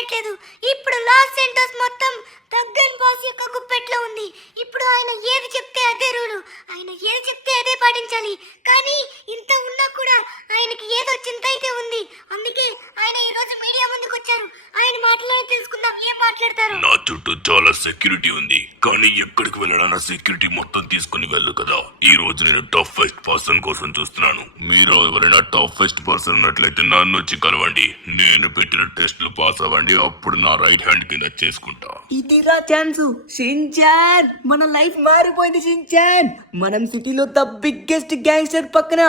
మాట్లాడట్లేదు. ఇప్పుడు లాస్ సెంటోస్ మొత్తం దగ్గన్ బాస్ యొక్క గుప్పెట్లో ఉంది. ఇప్పుడు ఆయన ఏది చెప్తే అదే రూలు, ఆయన ఏది చెప్తే అదే పాటించాలి. కానీ ఇంత ఉన్నా కూడా ఆయనకి ఏదో చింత అయితే ఉంది. అందుకే ఆయన ఈ రోజు మీడియా ముందుకు వచ్చారు. ఆయన మాటలను తెలుసుకుందాం, ఏం మాట్లాడతారు. నా చుట్టూ చాలా సెక్యూరిటీ ఉంది, కానీ ఎక్కడికి వెళ్ళాలన్నా సెక్యూరిటీ మొత్తం తీసుకుని వెళ్ళు కదా. ఈ రోజు నేను టఫెస్ట్ పర్సన్ కోసం చూస్తున్నాను. మీరు ఎవరైనా టఫెస్ట్ పర్సన్ ఉన్నట్లయితే నన్ను వచ్చి కలవండి. నేను పెట్టిన టెస్టులు పాస్ అవ్వండి, అప్పుడు నా రైట్ హ్యాండ్ కింద చేసుకుంటా. ఇదిరా ఛాన్స్ షిన్చాన్, మన లైఫ్ మారిపోయింది షిన్చాన్. మనం సిటీలో ద బిగ్గెస్ట్ గ్యాంగ్స్టర్ పక్కన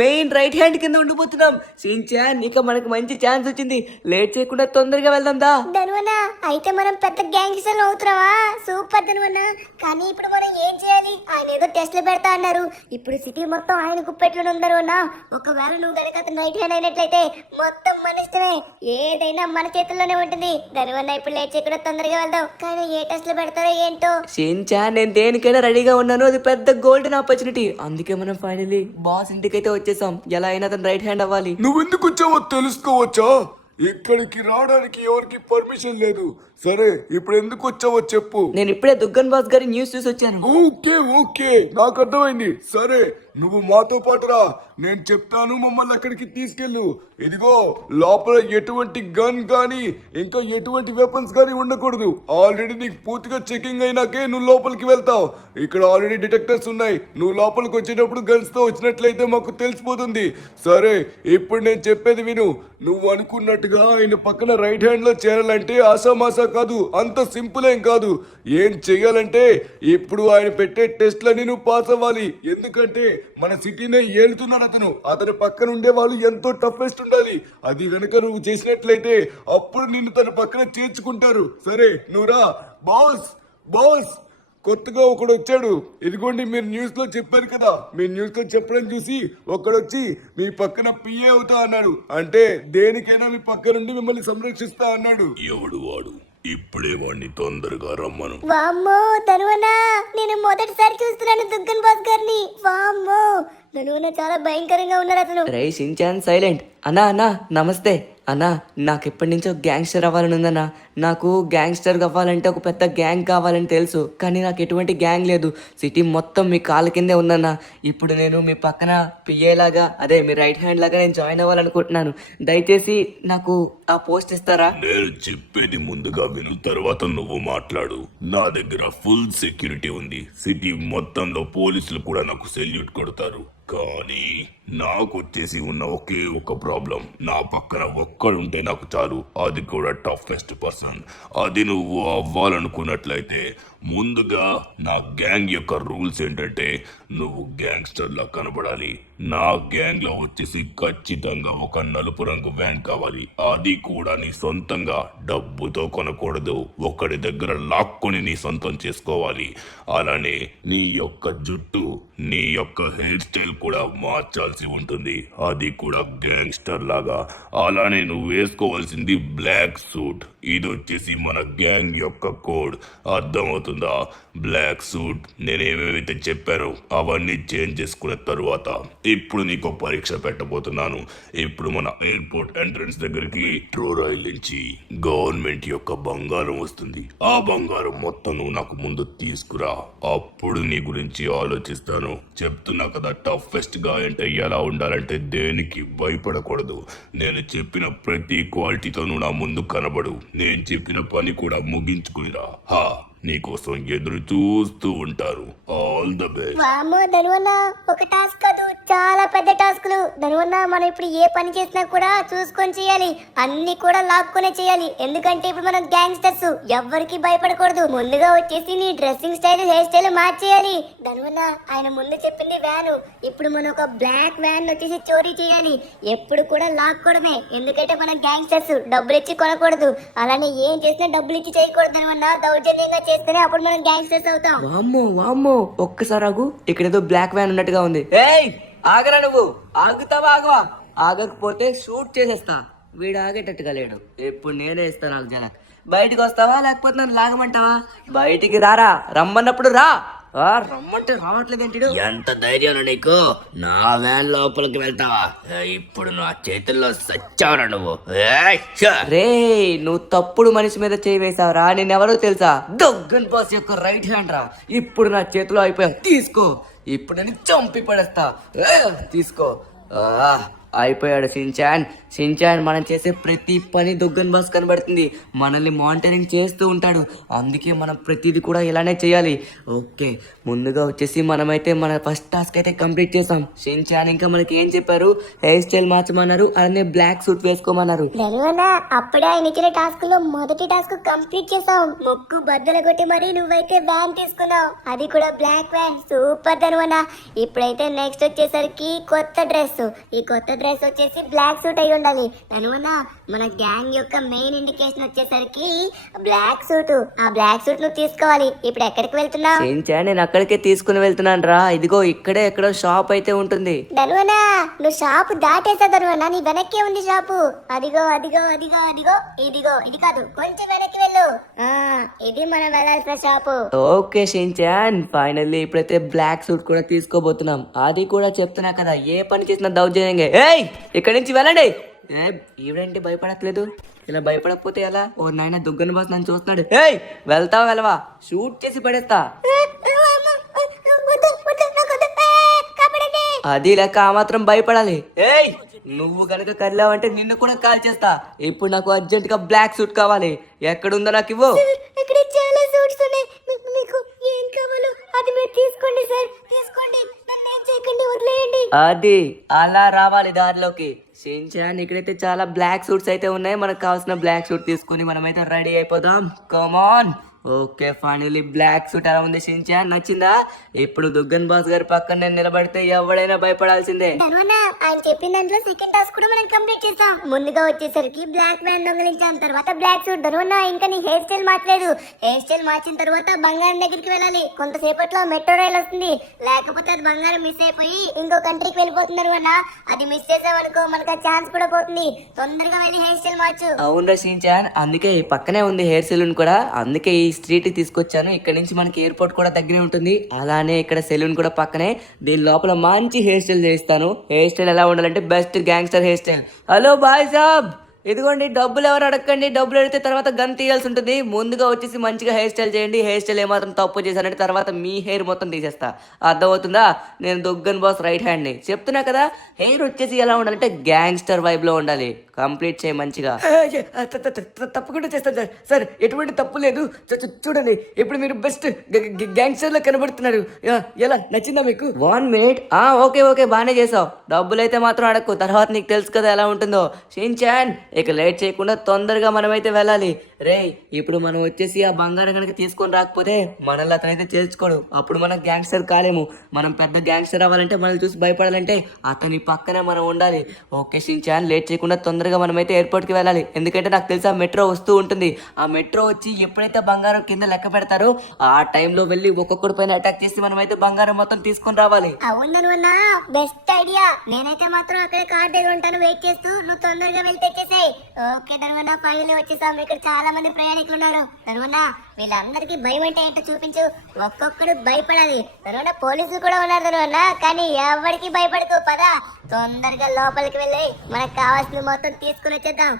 మెయిన్ రైట్ హ్యాండ్ కింద ఉండిపోతున్నాం. షిన్చాన్, ఇక మనకు మంచి ఛాన్స్ వచ్చింది. లేట్ చేయకుండా తొందరగా వెళ్దాం దా. ధనువన్నా, అయితే మనం పెద్ద గ్యాంగ్స్టర్ అవుతున్నావా? సూపర్ ధనువన్నా. కానీ ఇప్పుడు మనం ఏం చేయాలి? ఆయన ఏదో టెస్ట్లు పెడతా అన్నారు. ఇప్పుడు సిటీ మొత్తం ఆయన గుప్పెట్లో ఉన్నారు అన్నా. ఒకవేళ నువ్వు కనుక అతను రైట్ హ్యాండ్ అయినట్లయితే మొత్తం మన ఇష్టమే, ఏదైనా మన చేతుల్లోనే ఉంటుంది. ధనువన్నా, ఇప్పుడు లేట్ చేయకుండా తొందరగా వెళ్దాం. కానీ ఏ టెస్ట్లు పెడతారో ఏంటో. షిన్చాన్, నేను దేనికైనా రెడీగా ఉన్నాను. అది పెద్ద గోల్డెన్ ఆపర్చునిటీ. అందుకే మనం ఫైనల్లీ బాస్ ఇంటికైతే వచ్చేసాం. ఎలా అయినా అతను రైట్ హ్యాండ్ అవ్వాలి. నువ్వెందుకు వచ్చావో తెలుసుకోవచ్చా? ఇక్కడికి రావడానికి ఎవరికి పర్మిషన్ లేదు. సరే, ఇప్పుడు ఎందుకు వచ్చావో చెప్పు. నేను ఇప్పుడే దుగ్గన్ బాస్ గారి న్యూస్ చూసి వచ్చాను. ఓకే ఓకే, నాకు అర్థమైంది. సరే, నువ్వు మాతో పాటు రా. నేను చెప్తాను, మమ్మల్ని అక్కడికి తీసుకెళ్ళు. ఇదిగో, లోపల ఎటువంటి గన్ గానీ ఇంకా ఎటువంటి వెపన్స్ గానీ ఉండకూడదు. ఆల్రెడీ నీకు పూర్తిగా చెకింగ్ అయినాకే నువ్వు లోపలికి వెళ్తావు. ఇక్కడ ఆల్రెడీ డిటెక్టర్స్ ఉన్నాయి. నువ్వు లోపలికి వచ్చేటప్పుడు గన్స్ తో వచ్చినట్లయితే మాకు తెలిసిపోతుంది. సరే, ఇప్పుడు నేను చెప్పేది విను. నువ్వు అనుకున్నట్టుగా ఆయన పక్కన రైట్ హ్యాండ్ లో చేరాలంటే ఆసామాసా కాదు, అంత సింపుల్ ఏం కాదు. ఏం చెయ్యాలంటే ఇప్పుడు ఆయన పెట్టే టెస్ట్లన్నీ నువ్వు పాస్ అవ్వాలి. ఎందుకంటే మన సిటీనే ఏలుతున్నాడు అతను. అతని పక్కన ఉండే వాళ్ళు ఎంతో టఫెస్ట్ ఉండాలి. అది గనుక నువ్వు చేసినట్లయితే అప్పుడు నిన్ను తన పక్కన చేర్చుకుంటారు. సరే, నువ్వు రా. బాస్ బాస్, కొత్తగా ఒకడు వచ్చాడు. ఇదిగోండి, మీరు న్యూస్ లో చెప్పారు కదా. మీరు న్యూస్ లో చెప్పడం చూసి ఒకడొచ్చి మీ పక్కన పిఏ అవుతా అన్నాడు. అంటే దేనికైనా మీ పక్క నుండి మిమ్మల్ని సంరక్షిస్తా అన్నాడు. ఎవడు వాడు? ఇప్పుడే వాడిని తొందరగా రమ్మను. వామ్మో ధనువన్నా, నేను మొదటిసారి చూస్తున్నాను దుగ్గన్ బాస్ గారిని. వామ్మో, ధనువన్నా చాలా భయంకరంగా ఉన్నారు అతను. రై షిన్చాన్ సైలెంట్. అన్నా అన్నా నమస్తే అన్నా. నాకు ఎప్పటి నుంచో గ్యాంగ్స్టర్ అవ్వాలని ఉందన్నా. నాకు గ్యాంగ్స్టర్ అవ్వాలంటే ఒక పెద్ద గ్యాంగ్ కావాలని తెలుసు, కానీ నాకు ఎటువంటి గ్యాంగ్ లేదు. సిటీ మొత్తం మీ కాళ్ళ కిందే ఉందన్నా. ఇప్పుడు నేను మీ పక్కన పిఏలాగా, అదే మీ రైట్ హ్యాండ్ లాగా నేను జాయిన్ అవ్వాలనుకుంటున్నాను. దయచేసి నాకు ఆ పోస్ట్ ఇస్తారా? నేను చెప్పేది ముందుగా విను, తర్వాత నువ్వు మాట్లాడు. నా దగ్గర ఫుల్ సెక్యూరిటీ ఉంది. సిటీ మొత్తంలో పోలీసులు కూడా నాకు సెల్యూట్ కొడతారు. కానీ నాకు వచ్చేసి ఉన్న ఒకే ఒక ప్రాబ్లం. నా పక్కన ఒక్కడుంటే నాకు చాలు, అది కూడా టఫెస్ట్ పర్సన్. అది నువ్వు అవ్వాలనుకున్నట్లయితే ముందుగా నా గ్యాంగ్ యొక్క రూల్స్ ఏంటంటే నువ్వు గ్యాంగ్స్టర్ లా కనబడాలి. నా గ్యాంగ్ లో వచ్చేసి ఖచ్చితంగా ఒక నలుపు రంగు వ్యాన్ కావాలి. అది కూడా నీ సొంతంగా డబ్బుతో కొనకూడదు. ఒకడి దగ్గర లాక్కొని నీ సొంతం చేసుకోవాలి. అలానే నీ యొక్క జుట్టు, నీ యొక్క హెయిర్ స్టైల్ కూడా మార్చాల్సి ఉంటుంది. అది కూడా గ్యాంగ్స్టర్ లాగా. అలానే నువ్వు వేసుకోవాల్సింది బ్లాక్ సూట్. ఇది వచ్చేసి మన గ్యాంగ్ యొక్క కోడ్. అర్థమవుతుందా? Black suit. నేనేమేమైతే చెప్పానో అవన్నీ చేంజ్ చేసుకున్న తరువాత ఇప్పుడు నీకు పరీక్ష పెట్టబోతున్నాను. ఇప్పుడు మన ఎయిర్పోర్ట్ ఎంట్రన్స్ దగ్గరికి మెట్రో రైల్ నుంచి గవర్నమెంట్ యొక్క బంగారం వస్తుంది. ఆ బంగారం మొత్తం నువ్వు నాకు ముందు తీసుకురా. అప్పుడు నీ గురించి ఆలోచిస్తాను. చెప్తున్నా కదా, టఫెస్ట్ గా అంటే ఎలా ఉండాలంటే దేనికి భయపడకూడదు. నేను చెప్పిన ప్రతి క్వాలిటీతో నువ్వు నా ముందు కనబడు. నేను చెప్పిన పని కూడా ముగించుకునిరా. హా, నీకోసం ఎదురు చూస్తూ ఉంటారు. All the best. వామ్మో ధనువన్నా, ఒక టాస్క్ కాదు, చాలా పెద్ద టాస్క్లు. ధనువన్నా, మనం ఇప్పుడు ఏ పని చేసినా కూడా చూసుకొని చేయాలి. అన్ని కూడా లాక్కునే చేయాలి. ఎందుకంటే ఇప్పుడు మనం గ్యాంగ్స్టర్స్, ఎవ్వరికి భయపడకూడదు. ముందుగా వచ్చేసి నీ డ్రెస్సింగ్ స్టైల్, హెయిర్ స్టైల్ మార్చేయాలి. ధనువన్నా, ఆయన ముందు చెప్పింది వ్యాను. ఇప్పుడు మనం ఒక బ్లాక్ వ్యాన్ వచ్చేసి చోరీ చేయాలి. ఎప్పుడు కూడా లాక్కూడమే. ఎందుకంటే మనం గ్యాంగ్స్టర్స్, డబ్బులు ఇచ్చి కొనకూడదు. అలానే ఏం చేసినా డబ్బులు ఇచ్చి చేయకూడదు ధనువన్నా. దౌర్జన్యంగా చేస్తేనే అప్పుడు మనం గ్యాంగ్స్టర్స్ అవుతాం. వామ్మో వామ్మో, ఒక్కసారి ఆగు. ఇక్కడ ఏదో బ్లాక్ వ్యాన్ ఉన్నట్టుగా ఉంది. ఏయ్ ఆగరా, నువ్వు ఆగుతావా? ఆగవా? ఆగకపోతే షూట్ చేసేస్తా. వీడు ఆగేటట్టుగా లేడు. ఇప్పుడు నేనే ఇస్తాను. నాకు జన బయటికి వస్తావా, లేకపోతే నన్ను లాగమంటావా? బయటికి రారా, రమ్మన్నప్పుడు రా. రమ్మంటే రావట్లేదేంటి? ఎంత ధైర్యం నీకు? నా వ్యాన్ లోపలికి వెళ్తావా? ఇప్పుడు నా చేతుల్లో సచ్చావురా నువ్వు. రే నువ్వు తప్పుడు మనిషి మీద చేయి వేసావురా. నేనెవరో తెలుసా? దొగ్గన్ బాస్ యొక్క రైట్ హ్యాండ్ రా. ఇప్పుడు నా చేతిలో అయిపోయావు. తీసుకో, ఇప్పుడు నేను చంపి పడేస్తా. తీసుకో. అయిపోయాడు షిన్చాన్ మనం చేసే ప్రతి పని దొగ్గన్ బాస్ కనబడుతుంది. మనల్ని మానిటరింగ్ చేస్తూ ఉంటాడు. అందుకే మనం ప్రతిదీ కూడా ఇలానే చేయాలి. ఓకే, ముందుగా వచ్చేసి మనమైతే మన ఫస్ట్ టాస్క్ అయితే కంప్లీట్ చేసాం. షిన్చాన్ ఇంకా మనకి ఏం చెప్పారు? హెయిర్ స్టైల్ మార్చమన్నారు, అలానే బ్లాక్ సూట్ వేసుకోమన్నారు. ధనువన్నా అప్పుడే ఆయన ఇచ్చిన టాస్క్ లో మొదటి టాస్క్ కంప్లీట్ చేసాం. మొక్కు బద్దలు కొట్టి మరి నువ్వైతే వ్యాన్ తీసుకున్నావు, అది కూడా బ్లాక్ వ్యాన్. సూపర్ ధనువన్నా. ఇప్పుడైతే నెక్స్ట్ వచ్చేసరికి కొత్త డ్రెస్. ఈ కొత్త డ్రెస్ వచ్చేసి బ్లాక్ సూట్ అయి ఉండాలి. ధనువన్నా మన గ్యాంగ్ యొక్క మెయిన్ ఇండికేషన్ వచ్చేసరికి బ్లాక్ సూట్. ఆ బ్లాక్ సూట్ నువ్వు తీసుకోవాలి. ఇప్పుడు ఎక్కడికి వెళ్తున్నావు? షిన్చాన్ నేను అక్కడికే తీసుకుని వెళ్తున్నాను రా. ఇదిగో ఇక్కడే ఎక్కడో షాప్ అయితే ఉంటుంది. ధనువన్నా నువ్వు షాప్ దాటేసా ధనువన్నా, నీ వెనక్కే ఉంది షాపు. అదిగో అదిగో అదిగో అదిగో ఇదిగో. ఇది కాదు, కొంచెం వెనక్కి వెళ్ళు. ఇది మనం వెళ్ళాల్సిన షాపు. ఓకే షిన్చాన్, ఫైనల్లీ ఇప్పుడైతే బ్లాక్ సూట్ కూడా తీసుకోబోతున్నాం. అది కూడా చెప్తున్నా కదా, ఏ పని చేసినా దౌర్జన్యంగా. ఏయ్ ఇక్కడి నుంచి వెళ్ళండి. ఈవిడేంటి భయపడట్లేదు? ఇలా భయపడకపోతే ఎలా? ఓ నాయన దుగ్గన బాస్ నన్ను చూస్తున్నాడు. ఏయ్ వెళ్తావా వెళ్ళవా? షూట్ చేసి పడేస్తా. అది లెక్క ఆ మాత్రం భయపడాలి. ఏయ్ నువ్వు కనుక కదిలావంటే నిన్ను కూడా కాల్ చేస్తా. ఇప్పుడు నాకు అర్జెంట్ గా బ్లాక్ సూట్ కావాలి. ఎక్కడుందో నాకు ఇవ్వు. ఇక్కడ చాలా సూట్స్ ఉన్నాయి. మీకు ఏం కావాలో అది మీరు తీసుకోండి సార్, తీసుకోండి. నన్ను ఏం చేయకండి, వదిలేయండి. అది అలా రావాలి దారిలోకి. షిన్చాన్ ఇక్కడైతే చాలా బ్లాక్ సూట్స్ అయితే ఉన్నాయి. మనకు కావాల్సిన బ్లాక్ సూట్ తీసుకొని మనమైతే రెడీ అయిపోదాం. కమాన్. ఓకే, ఫైనల్లీ బ్లాక్ సూట్ ఎలా ఉంది షిన్చాన్? నచ్చిందా? ఇప్పుడు దుగ్గన్ బాస్ గారి పక్కన నేను నిలబడితే ఎవడైనా భయపడాల్సిందే. ధనువన్నా ఆయన చెప్పిన దాంట్లో సెకండ్ టాస్క్ కూడా మనం కంప్లీట్ చేసాం. ముందుగా వచ్చేసరికి బ్లాక్ వ్యాన్ దొంగలించాం, తర్వాత బ్లాక్ సూట్. ధనువన్నా ఇంకా నీ హెయిర్ స్టైల్ మార్చలేదు. హెయిర్ స్టైల్ మార్చిన తర్వాత బంగారం దగ్గరికి వెళ్ళాలి. కొంతసేపట్లో మెట్రో రైల్ వస్తుంది, లేకపోతే అది బంగారం మిస్ అయిపోయి ఇంకో కంట్రీకి వెళ్ళిపోతుంది. ధనువన్నా అది మిస్ చేసావనుకో మనకు ఆ ఛాన్స్ కూడా పోతుంది. తొందరగా వెళ్ళి హెయిర్ స్టైల్ మార్చు. అవునరా షిన్చాన్, అందుకే ఈ పక్కనే ఉంది హెయిర్ సెలూన్ కూడా. అందుకే ఈ స్ట్రీట్ తీసుకొచ్చాను. ఇక్కడ నుంచి మనకి ఎయిర్పోర్ట్ కూడా దగ్గరే ఉంటుంది. అలానే ఇక్కడ సెలూన్ కూడా పక్కనే. దీని లోపల మంచి హెయిర్ స్టైల్ చేస్తాను. హెయిర్ స్టైల్ ఎలా ఉండాలంటే best gangster hair style. Hello boy సాబ్, ఇదిగోండి డబ్బులు ఎవరు అడగండి. డబ్బులు అడిగితే తర్వాత గన్ తీయాల్సి ఉంటుంది. ముందుగా వచ్చేసి మంచిగా హెయిర్ స్టైల్ చేయండి. హెయిర్ స్టైల్ ఏమాత్రం తప్పు చేశానంటే తర్వాత మీ హెయిర్ మొత్తం తీసేస్తా. అర్థమవుతుందా? నేను దుగ్గన్ బాస్ రైట్ హ్యాండ్ని. చెప్తున్నా కదా, హెయిర్ వచ్చేసి ఎలా ఉండాలంటే గ్యాంగ్స్టర్ వైబ్ లో ఉండాలి. కంప్లీట్ చేయి మంచిగా. తప్పకుండా చేస్తాను సార్. సార్ ఎటువంటి తప్పు లేదు. చూడండి ఇప్పుడు మీరు బెస్ట్ గ్యాంగ్స్టర్ లో కనబడుతున్నారు. ఎలా నచ్చిందా మీకు? 1 minute. ఓకే ఓకే బాగానే చేసావు. డబ్బులు అయితే మాత్రం అడక్కు, తర్వాత నీకు తెలుసు కదా ఎలా ఉంటుందో. షిన్చాన్ ఇక లేట్ చేయకుండా తొందరగా మనమైతే వెళ్ళాలి. రే ఇప్పుడు మనం వచ్చేసి ఆ బంగారం కనుక తీసుకొని రాకపోతే మనల్ని అతనైతే చేర్చుకోడు. అప్పుడు మనం గ్యాంగ్స్టర్ కాలేము. మనం పెద్ద గ్యాంగ్స్టర్ అవ్వాలంటే మనల్ని చూసి భయపడాలంటే అతని పక్కనే మనం ఉండాలి. ఓకే షిన్చాన్, లేట్ చేయకుండా తొందరగా మనమైతే ఎయిర్పోర్ట్కి వెళ్ళాలి. ఎందుకంటే నాకు తెలిసి ఆ మెట్రో వస్తూ ఉంటుంది. ఆ మెట్రో వచ్చి ఎప్పుడైతే బంగారం కింద లెక్క పెడతారో ఆ టైంలో వెళ్ళి ఒక్కొక్కడి పైన అటాక్ చేసి మనమైతే బంగారం మొత్తం తీసుకొని రావాలి. అవునన్నా బెస్ట్ ఐడియా. నేనైతే మాత్రం అక్కడే కార్ దగ్గర ఉంటాను, వెయిట్ చేస్తూ. నువ్వు తొందరగా వెళ్ళి తెచ్చేసాయి. ఓకే ధనువన్నా, ఫైనల్ వచ్చేసాం. ఇక్కడ చాలా మంది ప్రయాణికులు ఉన్నారు. ధనువన్నా వీళ్ళందరికీ భయం అంటే ఏంటో చూపించు. ఒక్కొక్కడు భయపడాలి. ధనువన్నా పోలీసులు కూడా ఉన్నారు ధనువన్నా, కానీ ఎవరికి భయపడకు. పదా తొందరగా లోపలికి వెళ్ళి మనకు కావాల్సిన మొత్తం తీసుకుని వచ్చేద్దాం.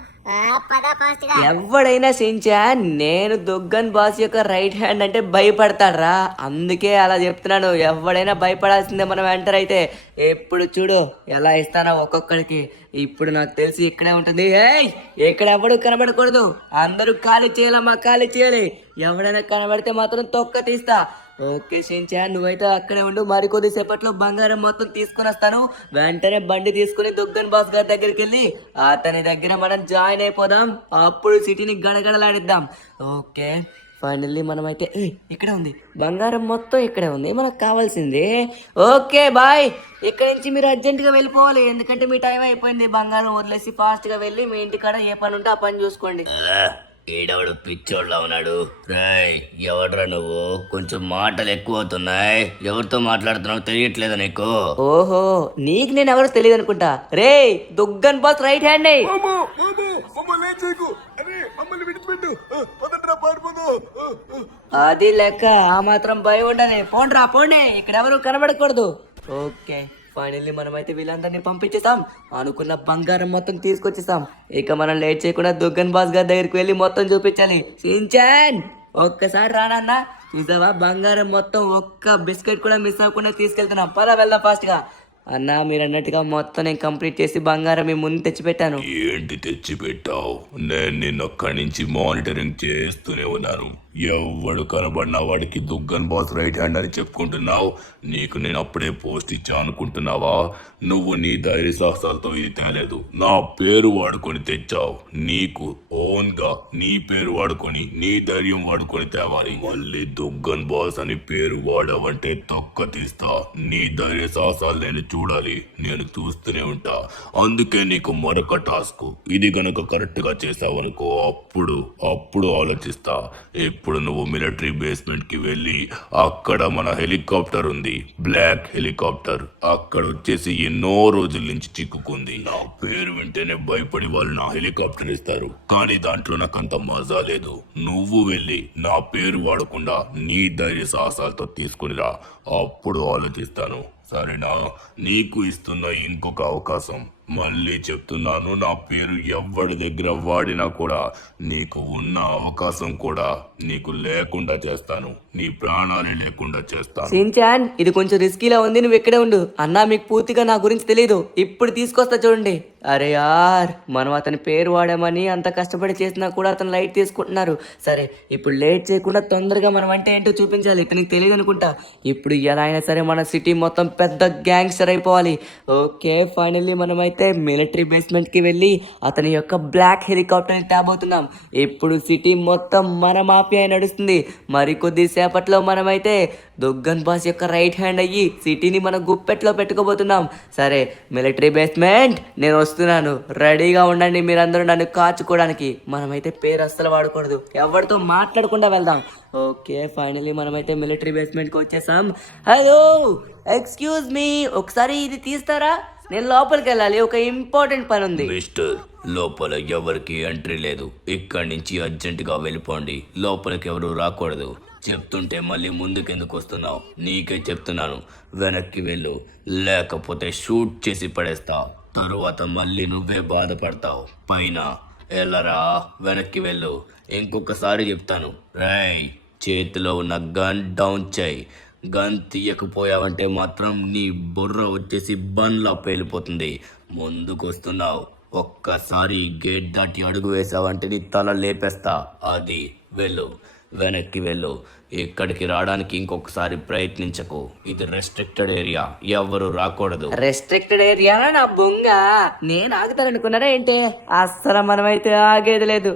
పదా ఫాస్ట్ గా. ఎవడైనా షిన్చాన్ నేను దుగ్గన్ బాస్ యొక్క రైట్ హ్యాండ్ అంటే భయపడతాడ్రా. అందుకే అలా చెప్తున్నాను. ఎవడైనా భయపడాల్సిందే మనం ఎంటర్ అయితే. ఎప్పుడు చూడు ఎలా ఇస్తానో ఒక్కొక్కడికి. ఇప్పుడు నాకు తెలిసి ఇక్కడే ఉంటుంది. ఏయ్ ఇక్కడ ఎవడు కనబడకూడదు. అందరూ ఖాళీ చేయాలమ్మా, ఖాళీ చేయాలి. ఎవడైనా కనబడితే మాత్రం తొక్క తీస్తా. ఓకే షిన్చాన్, నువ్వైతే అక్కడే ఉండు. మరి కొద్దిసేపట్లో బంగారం మొత్తం తీసుకుని వస్తాను. వెంటనే బండి తీసుకుని దుగ్గన్ బాస్ గారి దగ్గరికి వెళ్ళి అతని దగ్గర మనం జాయిన్ అయిపోదాం. అప్పుడు సిటీని గడగడలాడిద్దాం. ఓకే ఫైనల్లీ మనమైతే ఇక్కడే ఉంది బంగారం మొత్తం, ఇక్కడే ఉంది మనకు కావాల్సింది. ఓకే బాయ్, ఇక్కడ నుంచి మీరు అర్జెంటుగా వెళ్ళిపోవాలి. ఎందుకంటే మీ టైం అయిపోయింది. బంగారం వదిలేసి ఫాస్ట్గా వెళ్ళి మీ ఇంటికాడ ఏ పని ఉంటే ఆ పని చూసుకోండి. ఈడవడు పిచ్చోళ్ళ ఉన్నాడు. రేయ్, ఎవడ్రా నువ్వు? కొంచెం మాటలు ఎక్కువ అవుతున్నాయి. ఎవరితో మాట్లాడుతున్నావు తెలియట్లేదా నీకు? ఓహో, నీకు నేను ఎవరో తెలియదు అనుకుంటా. రే దుగ్గన్ బాస్ రైట్ హ్యాండ్ మమ్మల్ని ఏం చేయకు. అరే మమ్మల్ని విడిచిపెట్టు. పదండ్రా, పారిపోదు. అది లెక్క. ఆ మాత్రం భయం ఉండని. పోండ్రా పోండి, ఇక్కడ ఎవరు కనబడకూడదు. ఓకే, ఫైనల్లీ మనమైతే వీళ్ళందరినీ పంపించేసాం. అనుకున్న బంగారం మొత్తం తీసుకొచ్చేసాం. ఇక మనం లేట్ చేయకుండా దుగ్గన్ బాస్ గారి దగ్గరికి వెళ్ళి మొత్తం చూపించాలి. సించాన్ ఒక్కసారి రానన్నా, చూసావా బంగారం మొత్తం ఒక్క బిస్కెట్ కూడా మిస్ అవ్వకుండా తీసుకెళ్తున్నాం. పద వెళ్దాం ఫాస్ట్ గా. అన్నా మీరు అన్నట్టుగా మొత్తం నేను కంప్లీట్ చేసి బంగారం మీ ముందు తెచ్చిపెట్టాను. ఏంటి తెచ్చిపెట్టావు? నేను నిన్నొక్కడి నుంచి మానిటరింగ్ చేస్తూనే ఉన్నాను. ఎవడు కనబడినా వాడికి దుగ్గన్ బాస్ రైట్ హ్యాండ్ అని చెప్పుకుంటున్నావు. నీకు నేను అప్పుడే పోస్ట్ ఇచ్చా అనుకుంటున్నావా? నువ్వు నీ ధైర్య సాహసాలతో ఇది తేలేదు. నా పేరు వాడుకొని తెచ్చావు. నీకు ఓన్ గా నీ పేరు వాడుకొని నీ ధైర్యం వాడుకొని తేవాలి. మళ్ళీ దుగ్గన్ బాస్ అని పేరు వాడవంటే తొక్క తీస్తా. నీ ధైర్య సాహసాలు నేను చూడాలి. నేను చూస్తూనే ఉంటా. అందుకే నీకు మరొక టాస్క్. ఇది గనుక కరెక్ట్ గా చేసావనుకో అప్పుడు ఆలోచిస్తా. ఇప్పుడు నువ్వు మిలిటరీ బేస్మెంట్ కి వెళ్ళి అక్కడ మన హెలికాప్టర్ ఉంది, బ్లాక్ హెలికాప్టర్. అక్కడ వచ్చేసి ఎన్నో రోజుల నుంచి చిక్కుకుంది. నా పేరు వింటేనే భయపడి వాళ్ళు నా హెలికాప్టర్ ఇస్తారు. కానీ దాంట్లో నాకు అంత మజా లేదు. నువ్వు వెళ్ళి నా పేరు వాడకుండా నీ ధైర్య సాహసాలతో తీసుకునిరా. అప్పుడు ఆలోచిస్తాను. సరేనా? నీకు ఇస్తున్న ఇంకొక అవకాశం. మళ్ళీ చెప్తున్నాను, నా పేరు ఎవరి దగ్గర వాడినా కూడా నీకు ఉన్న అవకాశం కూడా నీకు లేకుండా చేస్తాను. నీ ప్రాణాలే లేకుండా చేస్తాను. సించాన్ ఇది కొంచెం రిస్కీలా ఉంది, నువ్వు ఇక్కడే ఉండు. అన్నా మీకు పూర్తిగా నా గురించి తెలియదు, ఇప్పుడు తీసుకొస్తా చూడండి. అరే యార్, మనం అతని పేరు వాడామని అంత కష్టపడి చేసినా కూడా అతను లైట్ తీసుకుంటున్నారు. సరే ఇప్పుడు లేట్ చేయకుండా తొందరగా మనం అంటే ఏంటో చూపించాలి. ఇతనికి తెలియదు అనుకుంటా. ఇప్పుడు ఎలా అయినా సరే మన సిటీ మొత్తం పెద్ద గ్యాంగ్స్టర్ అయిపోవాలి. ఓకే, ఫైనల్లీ మనమైతే మిలిటరీ బేస్మెంట్ కి వెళ్ళి అతని యొక్క బ్లాక్ హెలికాప్టర్ ని తేబోతున్నాం. ఇప్పుడు సిటీ మొత్తం మన మాఫియా నడుస్తుంది. మరికొద్ది సేపట్లో మనమైతే దుగ్గన్ బాస్ యొక్క రైట్ హ్యాండ్ అయ్యి సిటీని మన గుప్పెట్లో పెట్టుకోబోతున్నాం. సరే మిలిటరీ బేస్మెంట్, నేను వస్తున్నాను. రెడీగా ఉండండి మీరందరూ నన్ను కాచుకోవడానికి. మనమైతే పేరు అస్సలు వాడకూడదు, ఎవరితో మాట్లాడకుండా వెళ్దాం. ఓకే, ఫైనలీ మనమైతే మిలిటరీ బేస్మెంట్కి వచ్చేసాం. హలో, ఎక్స్క్యూజ్ మీ, ఒకసారి ఇది తీస్తారా? నేను లోపలికి వెళ్ళాలి, ఒక ఇంపార్టెంట్ పని ఉంది. మిస్టర్, లోపల ఎవరికి ఎంట్రీ లేదు. ఇక్కడి నుంచి అర్జెంటుగా వెళ్ళిపోండి. లోపలికి ఎవరు రాకూడదు. చెప్తుంటే మళ్ళీ ముందుకెందుకు వస్తున్నావు? నీకే చెప్తున్నాను, వెనక్కి వెళ్ళు, లేకపోతే షూట్ చేసి పడేస్తా. తరువాత మళ్ళీ నువ్వే బాధపడతావు. పైన వెళ్ళరా, వెనక్కి వెళ్ళు. ఇంకొకసారి చెప్తాను. రేయ్, చేతిలో ఉన్న గన్ డౌన్ చేయి. గన్ తీయకపోయావంటే మాత్రం నీ బుర్ర వచ్చేసి బండ్లా పేలిపోతుంది. ముందుకు వస్తున్నావు, ఒక్కసారి గేట్ దాటి అడుగు వేసావంటే నీ తల లేపేస్తా. అది వెళ్ళు, వెనక్కి వెళ్ళు. ఇక్కడికి రావడానికి ఇంకొకసారి ప్రయత్నించకు. ఇది రెస్ట్రిక్టెడ్ ఏరియా, ఎవరు రాకూడదు. రెస్ట్రిక్టెడ్ ఏరియా నా బొంగ, నేను ఆగుతాననుకున్నారా ఏంటి? అస్సలు మనమైతే ఆగేది లేదు.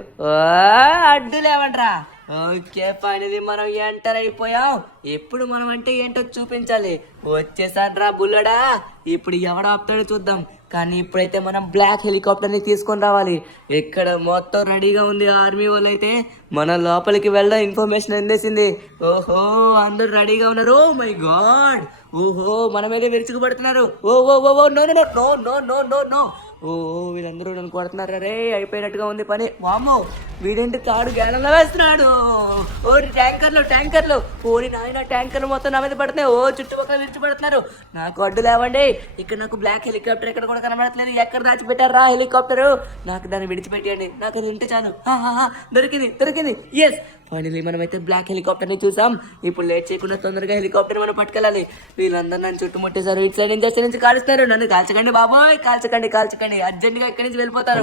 అడ్డు లేవండ్రా. ఓకే, ఫైనలీ మనం ఎంటర్ అయిపోయాం. ఎప్పుడు మనం అంటే ఏంటో చూపించాలి. వచ్చేసాడ్రా బుల్లడా. ఇప్పుడు ఎవడ ఆపుతాడో చూద్దాం. కానీ ఇప్పుడైతే మనం బ్లాక్ హెలికాప్టర్ ని తీసుకొని రావాలి. ఇక్కడ మొత్తం రెడీగా ఉంది. ఆర్మీ వాళ్ళు అయితే మన లోపలికి వెళ్ళడం ఇన్ఫర్మేషన్ అందేసింది. ఓహో, అందరూ రెడీగా ఉన్నారు. ఓ మై గాడ్, ఓహో మన మీద విరుచుకుపడుతున్నారు. ఓ ఓ ఓ ఓ no no no no no no no. ఓ వీళ్ళందరూ నన్ను కొడుతున్నారు. రే, అయిపోయినట్టుగా ఉంది పని. వామో, వీడేంటి తాడు గ్యాలలో వేస్తున్నాడు. ఓ ట్యాంకర్లు ఓరి నాయన, ట్యాంకర్లు మొత్తం నా మీద పడుతున్నాయి. ఓ చుట్టుపక్కల విడిచిపడుతున్నారు. నాకు అడ్డు లేవండి. ఇక్కడ నాకు బ్లాక్ హెలికాప్టర్ ఎక్కడ కూడా కనబడట్లేదు. ఎక్కడ దాచిపెట్టారా హెలికాప్టరు? నాకు దాన్ని విడిచిపెట్టండి, నాకు అది ఉంటే చాలు. దొరికింది. ఎస్, ఫైనలీ మనమైతే బ్లాక్ హెలికాప్టర్ ని చూసాం. ఇప్పుడు లేట్ చేయకుండా తొందరగా హెలికాప్టర్ మనం పట్టుకెళ్ళాలి. వీళ్ళందరూ నన్ను చుట్టుముట్టేశారు. ఇటు సైడ్ నుంచి కాలుస్తారు. నన్ను కాల్చకండి బాబాయ్, కాల్చకండి. అర్జెంట్ గా ఇక్కడి నుంచి వెళ్ళిపోతారు.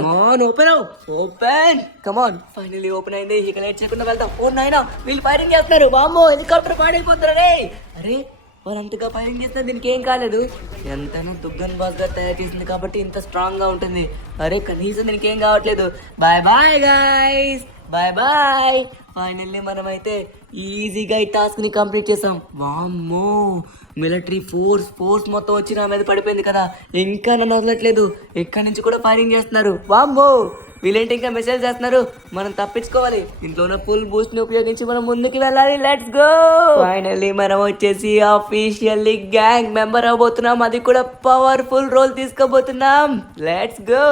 ఓపెన్ కమాన్. ఫైనలీ ఓపెన్ అయింది. ఇక లేట్ చేయకుండా వెళ్దాం. ఓ నాయనా, వీళ్ళు ఫైరింగ్ చేస్తున్నారు. బామ్మో, హెలికాప్టర్ పాడైపోతారు. అరే, వాళ్ళంతగా ఫైరింగ్ చేస్తే దీనికి ఏం కాలేదు. ఎంతైనా దుగ్గన్ బాస్ గారు తయారు చేసింది కాబట్టి ఇంత స్ట్రాంగ్ గా ఉంటుంది. అరే, కనీసం దీనికి ఏం కావట్లేదు. Bye bye guys, bye. Finally మనమైతే ఈజీగా ఈ టాస్క్ ని కంప్లీట్ చేసాం. వామ్మో, మిలిటరీ ఫోర్స్ మొత్తం వచ్చి నా మీద పడిపోయింది కదా. ఇంకా నన్ను వదలట్లేదు. ఇక్కడి నుంచి కూడా ఫైరింగ్ చేస్తున్నారు. వామ్మో, వీళ్ళేంటి ఇంకా మెసేజ్ చేస్తున్నారు? మనం తప్పించుకోవాలి. ఇంట్లో ఉన్న ఫుల్ బూస్ట్ ని ఉపయోగించి మనం ముందుకు వెళ్ళాలి. Let's go. ఫైనల్లీ మనం వచ్చేసి ఆఫీషియల్లీ గ్యాంగ్ మెంబర్ అవబోతున్నాం. అది కూడా పవర్ఫుల్ రోల్ తీసుకోబోతున్నాం. Let's go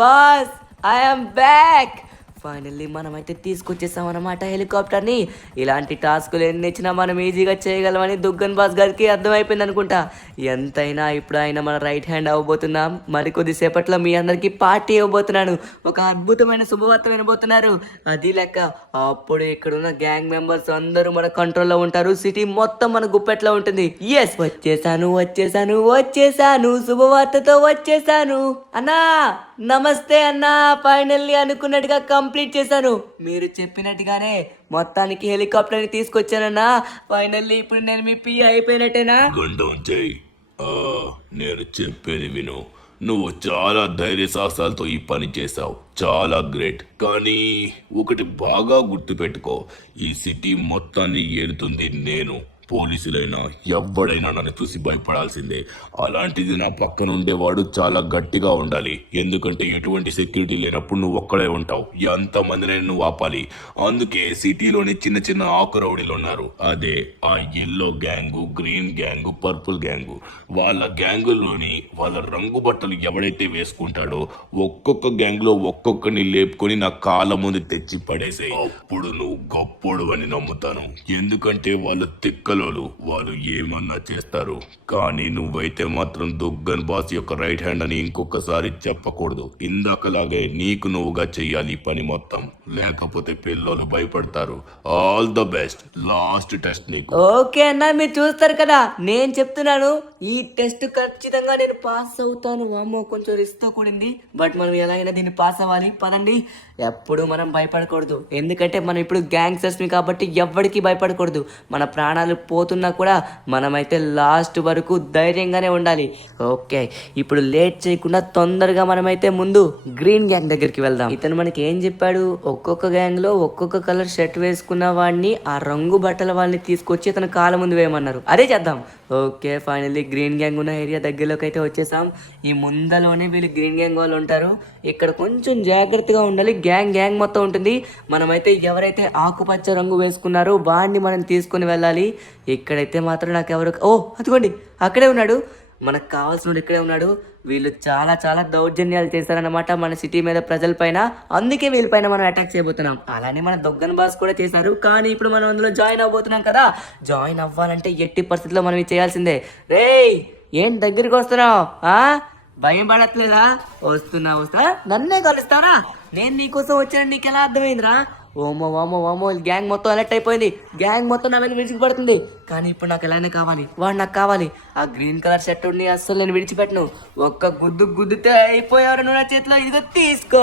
boss, I am back. Finally మనమైతే తీసుకొచ్చేసాం అన్నమాట హెలికాప్టర్ని. ఇలాంటి టాస్కులు ఎన్ని ఇచ్చినా మనం ఈజీగా చేయగలమని దుగ్గన్ బాస్ గారికి అర్థమైపోయింది అనుకుంటా. ఎంతైనా ఇప్పుడు ఆయన మన రైట్ హ్యాండ్ అవ్వబోతున్నాం. మరికొద్ది సేపట్లో మీ అందరికీ పార్టీ ఇవ్వబోతున్నాను. ఒక అద్భుతమైన శుభవార్త వినబోతున్నారు. అది లెక్క అప్పుడు ఇక్కడున్న గ్యాంగ్ మెంబర్స్ అందరూ మన కంట్రోల్లో ఉంటారు. సిటీ మొత్తం మన గుప్పెట్లో ఉంటుంది. ఎస్, వచ్చేసాను శుభవార్తతో వచ్చేసాను. అన్నా నమస్తే అన్నా. ఫైనల్లీ అనుకున్నట్టుగా కంప్లీట్ చేశాను. మీరు చెప్పినట్టుగానే మొత్తానికి హెలికాప్టర్ ని తీసుకొచ్చానన్నా. ఫైనల్లీ ఇప్పుడు నేను మీ పి అయిపోయినట్టేనా? గండం చేయి. నేను చెప్పేది విను. నువ్వు చాలా ధైర్య సాహసాలతో ఈ పని చేశావు. చాలా గ్రేట్. కానీ ఒకటి బాగా గుర్తుపెట్టుకో, ఈ సిటీ మొత్తాన్ని ఏలుతుంది నేను. పోలీసులైనా ఎవడైనా నన్ను చూసి భయపడాల్సిందే. అలాంటిది నా పక్కన ఉండేవాడు చాలా గట్టిగా ఉండాలి. ఎందుకంటే ఎటువంటి సెక్యూరిటీ లేనప్పుడు నువ్వు ఒక్కడే ఉంటావు. ఎంతమందినైనా నువ్వు ఆపాలి. అందుకే సిటీలోని చిన్న చిన్న ఆకు రౌడీలు ఉన్నారు. అదే ఆ yellow gang, green gang, purple gang. వాళ్ళ గ్యాంగుల్లోని వాళ్ళ రంగు బట్టలు ఎవడైతే వేసుకుంటాడో ఒక్కొక్క గ్యాంగ్ లో ఒక్కొక్కరిని లేపుకొని నా కాళ్ళ ముందు తెచ్చి పడేసే. అప్పుడు నువ్వు గొప్పోడు అని నమ్ముతాను. ఎందుకంటే వాళ్ళు తిక్కలోలు. వాళ్ళు ఏమన్నా చేస్తారు. కానీ నువ్వైతే మాత్రం దుగ్గన్ బాస్ యొక్క రైట్ హ్యాండ్ అని ఇంకొకసారి చెప్పకూడదు. ఇందాకలాగే నీకు నువ్వుగా చెయ్యాలి ఈ పని మొత్తం. లేకపోతే పిల్లలు భయపడతారు. All the best. Last test నీకు. ఓకే అన్నా, మీరు చూస్తారు కదా, నేను చెప్తున్నాను ఈ టెస్ట్ ఖచ్చితంగా నేను పాస్ అవుతాను. అమ్మో కొంచెం రిస్క్ తో కూడింది, బట్ మనం ఎలా అయినా దీన్ని పాస్ అవ్వాలి. పదండి. ఎప్పుడు మనం భయపడకూడదు. ఎందుకంటే మనం ఇప్పుడు గ్యాంగ్స్టర్స్ కాబట్టి ఎవ్వడికి భయపడకూడదు. మన ప్రాణాలు పోతున్నా కూడా మనమైతే లాస్ట్ వరకు ధైర్యంగానే ఉండాలి. ఓకే, ఇప్పుడు లేట్ చేయకుండా తొందరగా మనమైతే ముందు గ్రీన్ గ్యాంగ్ దగ్గరికి వెళ్దాం. ఇతను మనకి ఏం చెప్పాడు? ఒక్కొక్క గ్యాంగ్ లో ఒక్కొక్క కలర్ షర్ట్ వేసుకున్న వాడిని, ఆ రంగు బట్టల వాళ్ళని తీసుకొచ్చి అతను కాళ్ళ ముందు వేయమన్నారు. అదే చేద్దాం. ఓకే, ఫైనల్లీ గ్రీన్ గ్యాంగ్ ఉన్న ఏరియా దగ్గరలోకి అయితే వచ్చేసాం. ఈ ముందలోనే వీళ్ళు గ్రీన్ గ్యాంగ్ వాళ్ళు ఉంటారు. ఇక్కడ కొంచెం జాగ్రత్తగా ఉండాలి. గ్యాంగ్ మొత్తం ఉంటుంది. మనమైతే ఎవరైతే ఆకుపచ్చ రంగు వేసుకున్నారో వాడిని మనం తీసుకుని వెళ్ళాలి. ఇక్కడైతే మాత్రం నాకు ఎవరు, అదిగోండి అక్కడే ఉన్నాడు. మనకు కావాల్సిన ఇక్కడే ఉన్నాడు. వీళ్ళు చాలా చాలా దౌర్జన్యాలు చేశారన్నమాట మన సిటీ మీద, ప్రజలపైన. అందుకే వీళ్ళపైన మనం అటాక్ చేయబోతున్నాం. అలానే మన దొగ్గన్ బాస్ కూడా చేశారు. కానీ ఇప్పుడు మనం అందులో జాయిన్ అవబోతున్నాం కదా. జాయిన్ అవ్వాలంటే ఎట్టి పరిస్థితుల్లో మనం ఇది చేయాల్సిందే. రేయ్, ఏం దగ్గరికి వస్తున్నావు? భయం పడట్లేదా? వస్తా నన్నే కలుస్తారా? నేను నీకోసం వచ్చాను, నీకు ఎలా అర్థమైందిరా? ఓమో గ్యాంగ్ మొత్తం అలర్ట్ అయిపోయింది. గ్యాంగ్ మొత్తం నా మీద విడిచిపడుతుంది. కానీ ఇప్పుడు నాకు ఎలానే కావాలి, వాడు నాకు కావాలి. ఆ గ్రీన్ కలర్ షర్ట్ ఉండి అస్సలు నేను విడిచిపెట్టను. ఒక్క గుద్దుతే అయిపోయారు నువ్వు నా చేతిలో. ఇదిగో తీసుకో.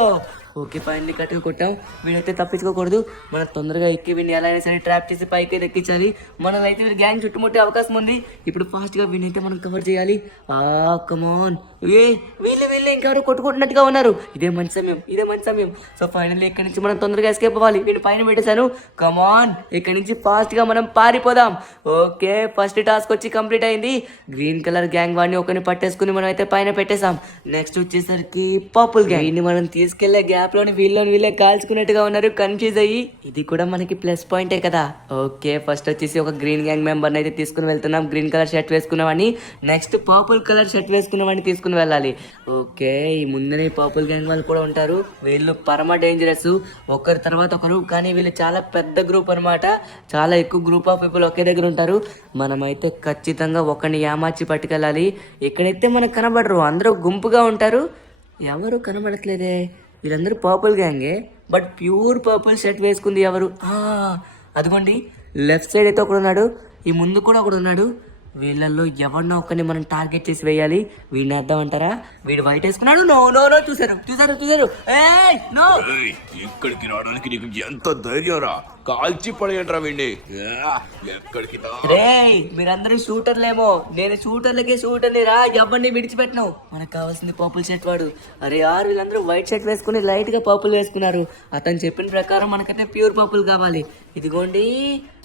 ఓకే, ఫైనల్లీ కట్టుకు కొట్టాం. వీడైతే తప్పించుకోకూడదు. మనం తొందరగా ఎక్కి వీడిని ఎలా అయినా సరే ట్రాప్ చేసి పైకి ఎక్కించాలి. మనం అయితే వీడి గ్యాంగ్ చుట్టుముట్టే అవకాశం ఉంది. ఇప్పుడు ఫాస్ట్గా వీడినైతే మనం కవర్ చేయాలి. కమాన్. వీళ్ళు ఇంకెవరు కొట్టుకుంటున్నట్టుగా ఉన్నారు. ఇదే మంచి సమయం. సో ఫైనల్లీ ఇక్కడి నుంచి మనం తొందరగా ఎస్కేప్ అవ్వాలి. వీడిని పైన పెట్టేశాను. కమాన్, ఇక్కడి నుంచి ఫాస్ట్గా మనం పారిపోదాం. ఓకే, ఫస్ట్ టాస్క్ వచ్చి కంప్లీట్ అయింది. గ్రీన్ కలర్ గ్యాంగ్ వాడిని ఒకరిని పట్టేసుకుని మనం అయితే పైన పెట్టేశాం. నెక్స్ట్ వచ్చేసరికి పర్పుల్ గ్యాంగ్. వీడిని మనం తీసుకెళ్లే గ్యాప్ లోని వీళ్ళే కాల్చుకున్నట్టుగా ఉన్నారు. కన్ఫ్యూజ్ అయ్యి, ఇది కూడా మనకి ప్లస్ పాయింటే కదా. ఓకే, ఫస్ట్ వచ్చేసి ఒక గ్రీన్ గ్యాంగ్ మెంబర్ని అయితే తీసుకుని వెళ్తున్నాం. గ్రీన్ కలర్ షర్ట్ వేసుకున్నవాడిని. నెక్స్ట్ పర్పుల్ కలర్ షర్ట్ వేసుకున్నవాడిని తీసుకుని వెళ్ళాలి. ఓకే, ఈ ముందరే పర్పుల్ గ్యాంగ్ వాళ్ళు కూడా ఉంటారు. వీళ్ళు పరమ డేంజరస్, ఒకరి తర్వాత ఒకరు. కానీ వీళ్ళు చాలా పెద్ద గ్రూప్ అనమాట. చాలా ఎక్కువ గ్రూప్ ఆఫ్ పీపుల్ ఒకే దగ్గర ఉంటారు. మనమైతే ఖచ్చితంగా ఒకరిని ఏమార్చి పట్టుకెళ్ళాలి. ఇక్కడైతే మనకు కనబడరు, అందరూ గుంపుగా ఉంటారు. ఎవరు కనబడట్లేదే. వీళ్ళందరూ పర్పుల్ గ్యాంగే, బట్ ప్యూర్ పర్పుల్ షర్ట్ వేసుకుంది ఎవరు? అదిగోండి లెఫ్ట్ సైడ్ అయితే ఒకడు ఉన్నాడు, ఈ ముందు కూడా ఒకడు ఉన్నాడు. వీళ్ళల్లో ఎవరినో ఒకరిని మనం టార్గెట్ చేసి వేయాలి. వీడిని వేద్దామంటారా? వీడు వైట్ వేసుకున్నాడు. నో చూసారు. ఇక్కడికి రావడానికి నీకు ఎంత ధైర్యం రా? కాల్చి పడేయంట్రా వీడిని. ఎక్కడికి రేయ్, మీరందరూ షూటర్లేమో. నేను షూటర్ని రా, ఎవరిని విడిచిపెట్టను. మనకు కావాల్సింది పర్పుల్ షర్ట్ వాడు. అరే యార్, వీళ్ళందరూ వైట్ షర్ట్ వేసుకుని లైట్ గా పర్పుల్ వేసుకున్నారు. అతను చెప్పిన ప్రకారం మనకైతే ప్యూర్ పర్పుల్ కావాలి. ఇదిగోండి,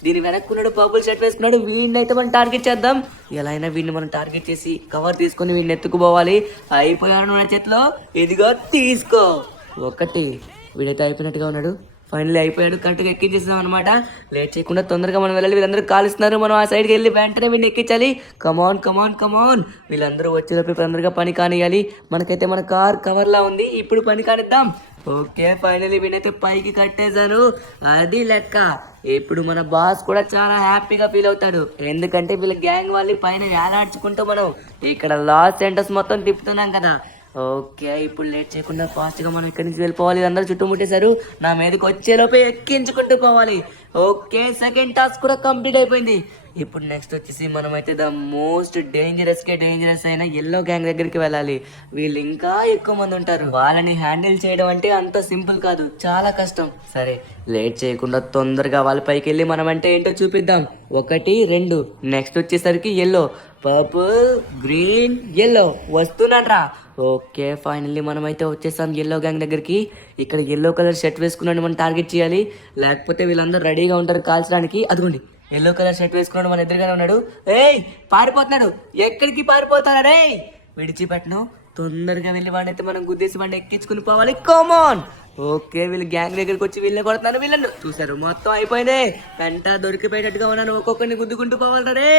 దీని వెనక్కున్నాడు, పర్పుల్ షర్ట్ వేసుకున్నాడు. వీడిని అయితే మనం టార్గెట్ చేద్దాం. ఎలా అయినా వీడిని మనం టార్గెట్ చేసి కవర్ తీసుకొని వీడిని ఎత్తుకుపోవాలి. అయిపోయాను నా చేతిలో. ఇదిగో తీసుకో. ఒకటి. వీడైతే అయిపోయినట్టుగా ఉన్నాడు. ఫైనల్లీ అయిపోయాడు. కరెక్ట్గా ఎక్కించేసాం అనమాట. లేట్ చేయకుండా తొందరగా మనం వెళ్ళాలి. వీళ్ళందరూ కాలుస్తున్నారు. మనం ఆ సైడ్కి వెళ్ళి వెంటనే వీడిని ఎక్కించాలి. కమాన్ కమాన్ కమాన్. వీళ్ళందరూ వచ్చేటప్పుడు తొందరగా పని కానియాలి. మనకైతే మన కార్ కవర్లా ఉంది. ఇప్పుడు పని కానిద్దాం. ఓకే, ఫైనల్లీ వీడైతే పైకి కట్టేశాను. అది లెక్క. ఇప్పుడు మన బాస్ కూడా చాలా హ్యాపీగా ఫీల్ అవుతాడు. ఎందుకంటే వీళ్ళ గ్యాంగ్ వాళ్ళని పైన వేలాడ్చుకుంటూ మనం ఇక్కడ లాస్ సెంటర్స్ మొత్తం తిప్పుతున్నాం కదా. ఓకే, ఇప్పుడు లేట్ చేయకుండా ఫాస్ట్గా మనం ఇక్కడి నుంచి వెళ్ళిపోవాలి. అందరూ చుట్టుముట్టేశారు. నా మీదకి వచ్చేలోపే ఎక్కించుకుంటూ పోవాలి. ఓకే, సెకండ్ టాస్క్ కూడా కంప్లీట్ అయిపోయింది. ఇప్పుడు నెక్స్ట్ వచ్చేసి మనమైతే ద మోస్ట్ డేంజరస్ అయిన ఎల్లో గ్యాంగ్ దగ్గరికి వెళ్ళాలి. వీళ్ళు ఇంకా ఎక్కువ మంది ఉంటారు. వాళ్ళని హ్యాండిల్ చేయడం అంటే అంత సింపుల్ కాదు, చాలా కష్టం. సరే, లేట్ చేయకుండా తొందరగా వాళ్ళ పైకి వెళ్ళి మనం అంటే ఏంటో చూపిద్దాం. 1 2 నెక్స్ట్ వచ్చేసరికి ఎల్లో, పర్పుల్, గ్రీన్, ఎల్లో వస్తున్నాడ్రా. ఓకే, ఫైనల్లీ మనమైతే వచ్చేసాం ఎల్లో గ్యాంగ్ దగ్గరికి. ఇక్కడ ఎల్లో కలర్ షర్ట్ వేసుకున్నాడు మనం టార్గెట్ చేయాలి. లేకపోతే వీళ్ళందరూ రెడీగా ఉంటారు కాల్చడానికి. అదిగోండి, ఎల్లో కలర్ షర్ట్ వేసుకున్నాడు మన ఎదురుగానే ఉన్నాడు. ఏయ్, పారిపోతున్నాడు. ఎక్కడికి పారిపోతారా రే? విడిచిపెట్టను. తొందరగా వెళ్ళి వాడినైతే మనం గుద్దేసి వాడిని ఎక్కించుకుని పోవాలి. కామన్. ఓకే, వీళ్ళు గ్యాంగ్ దగ్గరికి వచ్చి వీళ్ళని కొడుతున్నారు. వీళ్ళను చూసారు, మొత్తం అయిపోయింది. వెంట దొరికిపోయేటట్టుగా ఉన్నాను. ఒక్కొక్కరిని గుద్దుకుంటూ పోవాలి రే.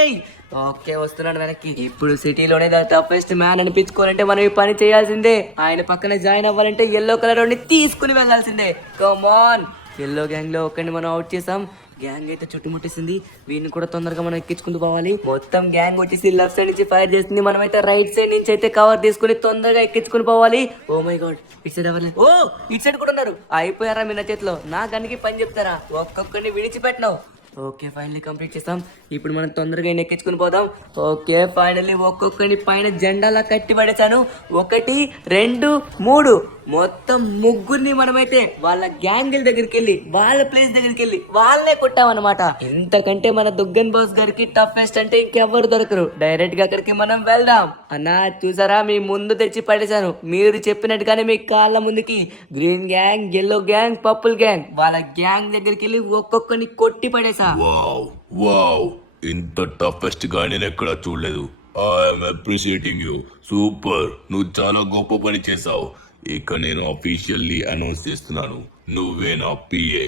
ఓకే, వస్తున్నాడు వెనక్కి. ఇప్పుడు సిటీలోనే ద టఫెస్ట్ మ్యాన్ అనిపించుకోవాలంటే మనం ఈ పని చేయాల్సిందే. ఆయన పక్కన జాయిన్ అవ్వాలంటే ఎల్లో కలర్ వాడిని తీసుకుని వెళ్ళాల్సిందే. కమాన్. ఎల్లో గ్యాంగ్ లో ఒకరిని మనం అవుట్ చేసాం. గ్యాంగ్ అయితే చుట్టుముట్టేసింది. వీడిని కూడా తొందరగా మనం ఎక్కించుకుంటూ పోవాలి. మొత్తం గ్యాంగ్ వచ్చేసి లెఫ్ట్ సైడ్ నుంచి ఫైర్ చేస్తుంది. మనం అయితే రైట్ సైడ్ నుంచి అయితే కవర్ తీసుకుని తొందరగా ఎక్కించుకుని పోవాలి. ఓ మై గాడ్, ఇటు సైడ్ అవ్వలేదు. ఓ, ఇటు సైడ్ కూడా ఉన్నారు. అయిపోయారా మీ నా చేతిలో? నా గనికి పని చెప్తారా? ఒక్కొక్కరిని విడిచిపెట్టినావు. ఓకే, ఫైనల్లీ కంప్లీట్ చేస్తాం. ఇప్పుడు మనం తొందరగా ఎక్కించుకుని పోదాం. ఓకే, ఫైనల్లీ ఒక్కొక్కరిని పైన జెండాలా కట్టి పడేశాను. 1 2 3 మొత్తం ముగ్గురిని మనమైతే వాళ్ళ గ్యాంగిల్ దగ్గరికి వెళ్ళి వాళ్ళ ప్లేస్ దగ్గరికి వెళ్ళి వాళ్ళే కొట్టామన్నమాట. ఇంతకంటే మన దుగ్గన్ బాస్ గారికి టఫెస్ట్ అంటే ఇంకెవ్వరు దొరకరు. డైరెక్ట్ గా అక్కడికి మనం వెళ్దాం. అన్నా చూసారా, మీ ముందు తెచ్చి పడేశాను. మీరు చెప్పినట్టుగానే మీ కాళ్ళ ముందుకి green gang, yellow gang, purple gang వాళ్ళ గ్యాంగ్ దగ్గరికి వెళ్ళి ఒక్కొక్కరిని కొట్టి పడేసా. వావ్ వావ్, ఇంత టఫెస్ట్ గా నేను ఎక్కడా చూడలేదు. I'm appreciating you. సూపర్, నువ్వు చాలా గొప్ప పని చేసావు. ఇక నేను అఫీషియల్లీ అనౌన్స్ చేస్తున్నాను, నువ్వే నా పిఏ.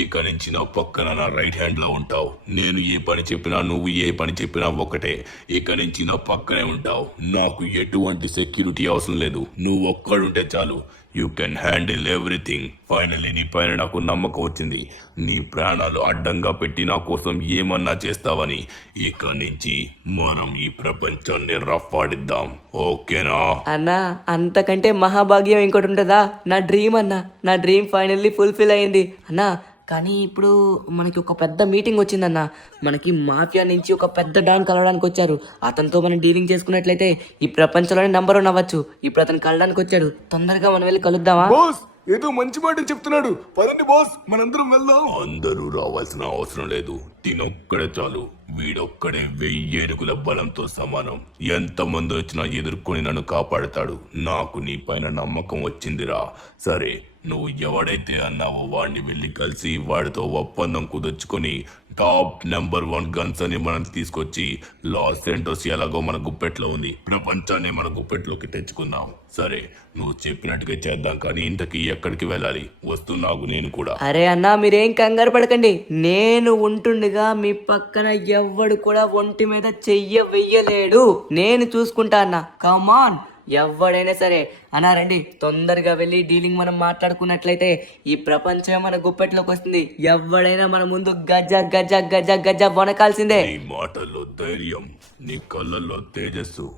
ఇక నుంచి నా పక్కన నా రైట్ హ్యాండ్ లో ఉంటావు. నేను ఏ పని చెప్పినా, నువ్వు ఏ పని చెప్పినా ఒకటే. ఇక నుంచి నా పక్కనే ఉంటావు. నాకు ఎటువంటి సెక్యూరిటీ అవసరం లేదు. నువ్వు ఒక్కడుంటే చాలు. You can handle everything. Finally నీ పైన నాకు నమ్మకం వచ్చింది. నీ ప్రాణాలు అడ్డంగా పెట్టి నా కోసం ఏమన్నా చేస్తావని. ఇక నుంచి మనం ఈ ప్రపంచాన్ని రఫాడిద్దాం, ఓకేనా? అన్నా, అంతకంటే మహాభాగ్యం ఇంకోటి ఉంటుందా? నా డ్రీమ్ అన్నా, నా డ్రీమ్ ఫైనల్లీ ఫుల్ఫిల్ అయింది అన్నా. కానీ ఇప్పుడు మనకి ఒక పెద్ద మీటింగ్ వచ్చిందన్న. మనకి మాఫియా నుంచి ఒక పెద్ద డాన్ కలవడానికి వచ్చారు. అతనితో మనం డీలింగ్ చేసుకున్నట్లయితే ఈ ప్రపంచంలోనే నంబర్ 1 అవ్వచ్చు. ఇప్పుడు అతను కలవడానికి వచ్చాడు. తొందరగా మనం వెళ్ళి కలుద్దామా? బాస్ ఏదో మంచి మాట చెప్తున్నాడు. పదండి బాస్, మనందరం వెళ్దాం. అందరూ రావాల్సిన అవసరం లేదు. తినొక్కడే చాలు. వీడొక్కడే 1000 ఏనుగుల బలంతో సమానం. ఎంతమంది వచ్చినా ఎదుర్కొని నన్ను కాపాడతాడు. నాకు నీ పైన నమ్మకం వచ్చిందిరా. సరే, నువ్వు ఎవడైతే అన్నావో వాడిని వెళ్ళి కలిసి వాడితో ఒప్పందం కుదుర్చుకొని టాప్ నెంబర్ 1 గన్స్ అని మనం తీసుకొచ్చి లాస్ సెంటోస్ ఎలాగో మన గుప్పెట్లో ఉంది, ప్రపంచాన్ని మన గుప్పెట్లోకి తెచ్చుకుందాం. సరే, నువ్వు చెప్పినట్టుగా చేద్దాం. కానీ ఇంతకీ ఎక్కడికి వెళ్ళాలి? వస్తున్నావు నేను కూడా. అరే అన్నా, మీరేం కంగారు పడకండి. నేను ఉంటుండగా మీ పక్కన ఎవ్వడు కూడా ఒంటి మీద చెయ్య వెయ్యలేడు. నేను చూసుకుంటా అన్నా. కమాన్, ఎవడైనా సరే అన్నా రండి. తొందరగా వెళ్ళి డీలింగ్ మనం మాట్లాడుకున్నట్లయితే ఈ ప్రపంచం మన గుప్పెట్లోకి వస్తుంది. ఎవడైనా మన ముందు గజ గజ గజ గజ వనకాల్సిందే. నీ మాటల్లో ధైర్యం, నీ కళ్ళల్లో తేజస్సు,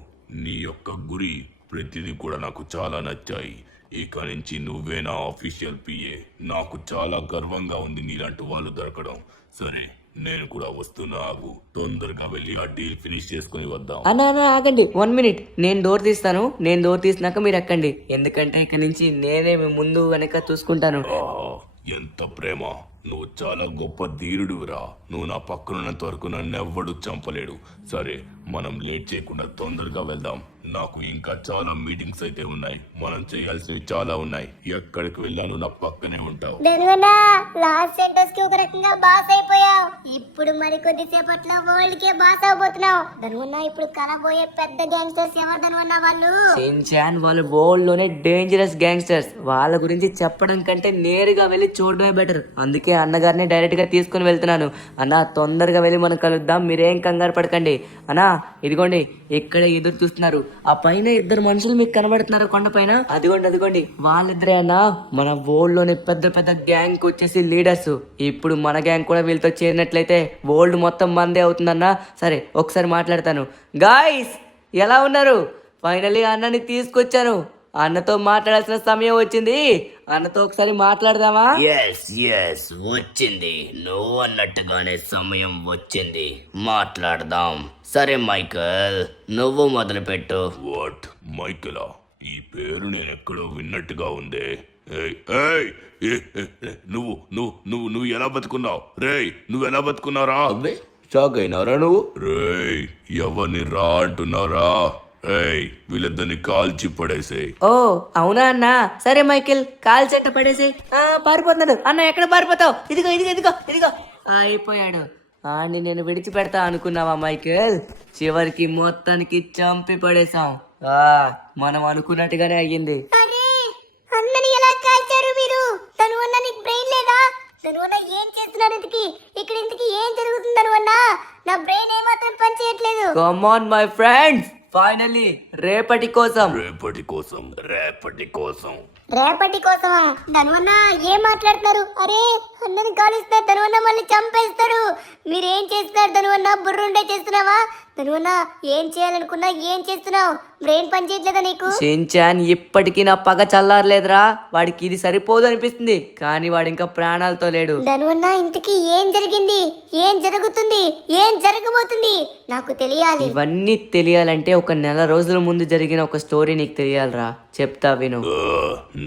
నీ యొక్క గురి, ప్రతిదీ కూడా నాకు చాలా నచ్చాయి. ఇక నుంచి నువ్వే నా ఆఫీషియల్ పిఏ. నాకు చాలా గర్వంగా ఉంది నీలాంటి వాళ్ళు దొరకడం. సరే, నేను కూడా వస్తున్నా. ఆగు, తొందరగా వెళ్ళి ఆ డీల్ ఫినిష్ చేసుకుని వద్దాం. అన్నా ఆగండి, 1 మినిట్. నేను డోర్ తీస్తాను. నేను డోర్ తీసినాక మీరు ఎక్కండి. ఎందుకంటే ఇక నుంచి నేనే మీ ముందు వెనక చూసుకుంటాను. ఆహా, ఎంత ప్రేమ! నువ్వు చాలా గొప్ప ధీరుడురా. నువ్వు నా పక్కనున్నంత వరకు నన్ను ఎవ్వడు చంపలేడు. సరే, మనం లేట్ చేయకుండా తొందరగా వెళ్దాం. నాకు ఇంకా చాలా మీటింగ్స్ అయితే ఉన్నాయి. మనం చేయాల్సినవి చాలా ఉన్నాయి. ఎక్కడికి వెళ్ళాను నా పక్కనే ఉంటావు. ధనువన్నా లాస్ సెంటర్స్ కి ఒక రకంగా బాస్ అయిపోయావు. ఇప్పుడు మరి కొద్దిసేపట్లో వరల్డ్ కే బాస్ అవబోతున్నావు. ధనువన్నా ఇప్పుడు కలబోయే పెద్ద గ్యాంగ్స్టర్స్ ఎవరు ధనువన్నా? వాళ్ళు షిన్చాన్ వాళ్ళు వరల్డ్ లోనే డేంజరస్ గ్యాంగ్స్టర్స్. వాళ్ళ గురించి చెప్పడం కంటే నేరుగా వెళ్ళి చూడడమే బెటర్. అందుకే అన్నగారిని డైరెక్ట్ గా తీసుకుని వెళ్తున్నాను. అన్న తొందరగా వెళ్ళి మనం కలుద్దాం, మీరేం కంగారు పడకండి. అన్నా ఇదిగోండి ఇక్కడ ఎదురు చూస్తున్నారు. ఆ పైన ఇద్దరు మనుషులు మీకు కనబడుతున్నారు కొండపైన. అదిగోండి వాళ్ళిద్దరే అన్నా మన వరల్డ్ లోని పెద్ద పెద్ద గ్యాంగ్ వచ్చేసి లీడర్స్. ఇప్పుడు మన గ్యాంగ్ కూడా వీళ్ళతో చేరినట్లయితే వరల్డ్ మొత్తం మందే అవుతుందన్నా. సరే ఒకసారి మాట్లాడతాను. గాయ్స్ ఎలా ఉన్నారు? ఫైనల్లీ అన్నని తీసుకొచ్చాను. అన్నతో మాట్లాడాల్సిన సమయం వచ్చింది. అన్నతో ఒకసారి మాట్లాడదామా? ఎస్ వచ్చింది. నువ్వు అన్నట్టుగానే సమయం వచ్చింది. మాట్లాడదాం. సరే మైకల్, నువ్వు మొదలుపెట్టు. వాట్, మైకెలా? ఈ పేరు నేను ఎక్కడో విన్నట్టుగా ఉందే. ఏయ్, ఏయ్, ఏ, ఏ, ఏ, నువ్వు నువ్వు నువ్వు నువ్వు ఎలా బతుకున్నావు? రేయ్, నువ్వు ఎలా బతుకున్నారా? అబ్బే షాక్ అయినారా నువ్వు? రేయ్, ఎవరిని రా అంటున్నారా? ఏయ్, వీళ్ళిద్దరిని కాల్చి పడేసే. ఓ అవునా అన్నా? సరే మైకేల్ కాల్ చెట్ట పడేసి పారిపోతున్నాడు. అన్న ఎక్కడ పారిపోతావు? ఇదిగో ఇదిగో ఇదిగో ఇదిగో అయిపోయాడు. ఆడిని నేను విడిచిపెడతా అనుకున్నావా మైకేల్? చివరికి మొత్తానికి చంపి పడేశాం. మనం అనుకున్నట్టుగానే అయ్యింది. అరే అన్నని ఎలా కాల్చారు మీరు? ధనువన్నా నీకు బ్రెయిన్ లేదా? ధనువన్నా ఏం చేస్తున్నారు? ఇక్కడ ఇంతకి ఏం జరుగుతుంది ధనువన్నా? నా బ్రెయిన్ ఏమాత్రం పని చేయట్లేదు. Come on my friends, finally రేపటి కోసం. రేపటి కోసం? రేపటి కోసమా? ధనువన్నా ఏం మాట్లాడుతున్నారు? అరే అన్నని కాలుస్తారు ధనువన్నా, మళ్ళీ చంపేస్తారు. మీరేం చేస్తున్నారు ధనువన్నా? బుర్రుండే చేస్తున్నావా? ధనువన్నా ఏం చేయాలనుకున్నా ఏం చేస్తున్నావు? బ్రెయిన్ పని చేయట్లేదా నీకు? షిన్చాన్ ఇప్పటికీ నా పగ చల్లారలేదురా. వాడికి ఇది సరిపోదు అనిపిస్తుంది, కానీ వాడు ఇంకా ప్రాణాలతో లేడు. ధనువన్నా ఇంతకీ ఏం జరిగింది? ఏం జరుగుతుంది? ఏం జరగబోతుంది? నాకు తెలియాలి. ఇవన్నీ తెలియాలంటే ఒక నెల రోజుల ముందు జరిగిన ఒక స్టోరీ నీకు తెలియాలిరా. చెప్తా విను.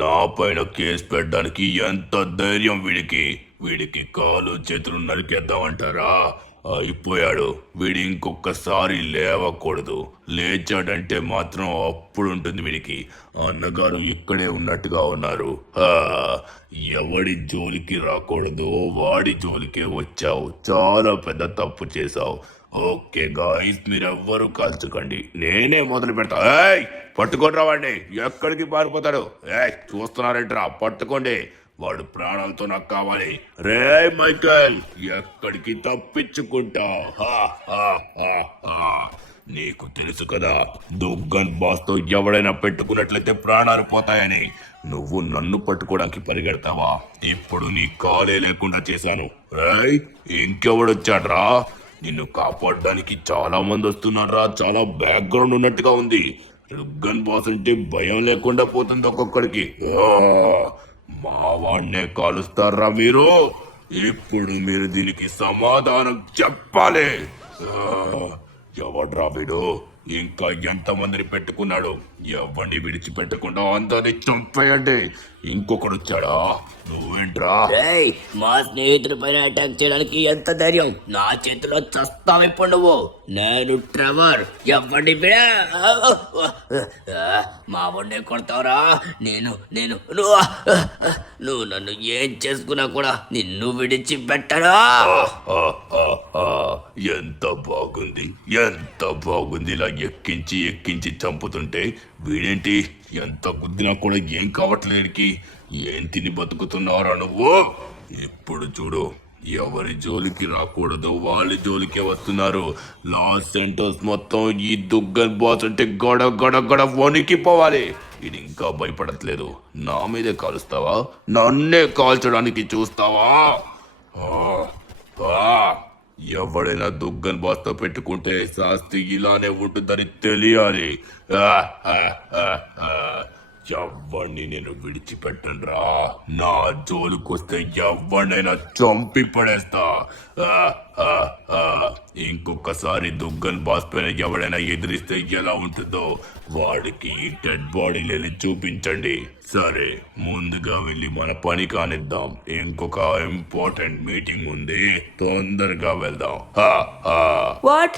నా పైన కేసు పెట్టడానికి ఎంత ధైర్యం వీడికి? వీడికి కాలు చేతులు నరికేద్దామంటారా? అయిపోయాడు. వీడి ఇంకొకసారి లేవకూడదు. లేచాడంటే మాత్రం అప్పుడు ఉంటుంది వీడికి. అన్నగారు ఇక్కడే ఉన్నట్టుగా ఉన్నారు. ఎవడి జోలికి రాకూడదు, వాడి జోలికే వచ్చావు. చాలా పెద్ద తప్పు చేశావు. ఓకే గాయ్స్, మీరెవ్వరూ కాల్చకండి, నేనే మొదలు పెడతా. ఏయ్, పట్టుకొని రావండి. ఎక్కడికి పారిపోతాడు? ఏయ్, చూస్తున్నారంటరా, పట్టుకోండి. వాడు ప్రాణాలతో నాకు కావాలి. రే మైకేల్, ఎక్కడికి తప్పించుకుంటా? నీకు తెలుసు కదా, దుగ్గన్ బాస్ తో ఎవడైనా పెట్టుకున్నట్లయితే ప్రాణాలు పోతాయని. నువ్వు నన్ను పట్టుకోవడానికి పరిగెడతావా? ఇప్పుడు నీ కాలే లేకుండా చేశాను. రేయ్, ఇంకెవడొచ్చాడ్రా? నిన్ను కాపాడడానికి చాలా మంది వస్తున్నారా. చాలా బ్యాక్గ్రౌండ్ ఉన్నట్టుగా ఉంది. దుగ్గన్ బాస్ అంటే భయం లేకుండా పోతుంది ఒక్కొక్కడికి. మా వాడినే కాలుస్తారా మీరు? ఇప్పుడు మీరు దీనికి సమాధానం చెప్పాలి. ఎవడ్రా వీడు? ఇంకా ఎంతమందిని పెట్టుకున్నాడు? ఎవరిని విడిచిపెట్టకుండా అందరిని చంపేయండి. ఇంకొకడు వచ్చాడా? నువ్వేంట్రా? ఏయ్, మా స్నేహితుడి పైన అటాక్ చేయడానికి ఎంత ధైర్యం? నా చేతిలో చస్తావు ఇప్పుడు నువ్వు. నేను ట్రెవర్. ఎవడి మా వాడిని కొడతావురా? నువ్వు నన్ను ఏం చేసుకున్నా కూడా నిన్ను విడిచిపెట్టరా. ఎంత బాగుంది, ఎంత బాగుంది. ఇలా ఎక్కించి చంపుతుంటే వీడేంటి ఎంత గుద్దినా కూడా ఏం కావట్లేడికి. ఏం తిని బతుకుతున్నారా నువ్వు? ఇప్పుడు చూడు, ఎవరి జోలికి రాకూడదు వాళ్ళ జోలికే వస్తున్నారు. లాస్ సెంటర్స్ మొత్తం ఈ దుగ్గన్ బాస్ అంటే గడ గడ గడ వణికిపోవాలి. ఇది ఇంకా భయపడట్లేదు. నా మీదే కాలుస్తావా? నన్నే కాల్చడానికి చూస్తావా? ఎవడైనా దుగ్గన్ బాస్ తో పెట్టుకుంటే శాస్తి ఇలానే ఉంటుందని తెలియాలి. ఎవరిని నేను విడిచిపెట్టనురా. నా జోలుకొస్తే ఎవరినైనా చంపి పడేస్తా. ఆ, ఆ, ఆ. ఇంకొకసారి దుగ్గన్ బాస్ పైన ఎవడైనా ఎదిరిస్తే ఎలా ఉంటుందో వాడికి డెడ్ బాడీలు వెళ్ళి చూపించండి. సరే, ముందుగా వెళ్ళి మన పని కానిద్దాం. ఇంకొక ఇంపార్టెంట్ మీటింగ్ ఉంది, తొందరగా వెళ్దాం. వాట్?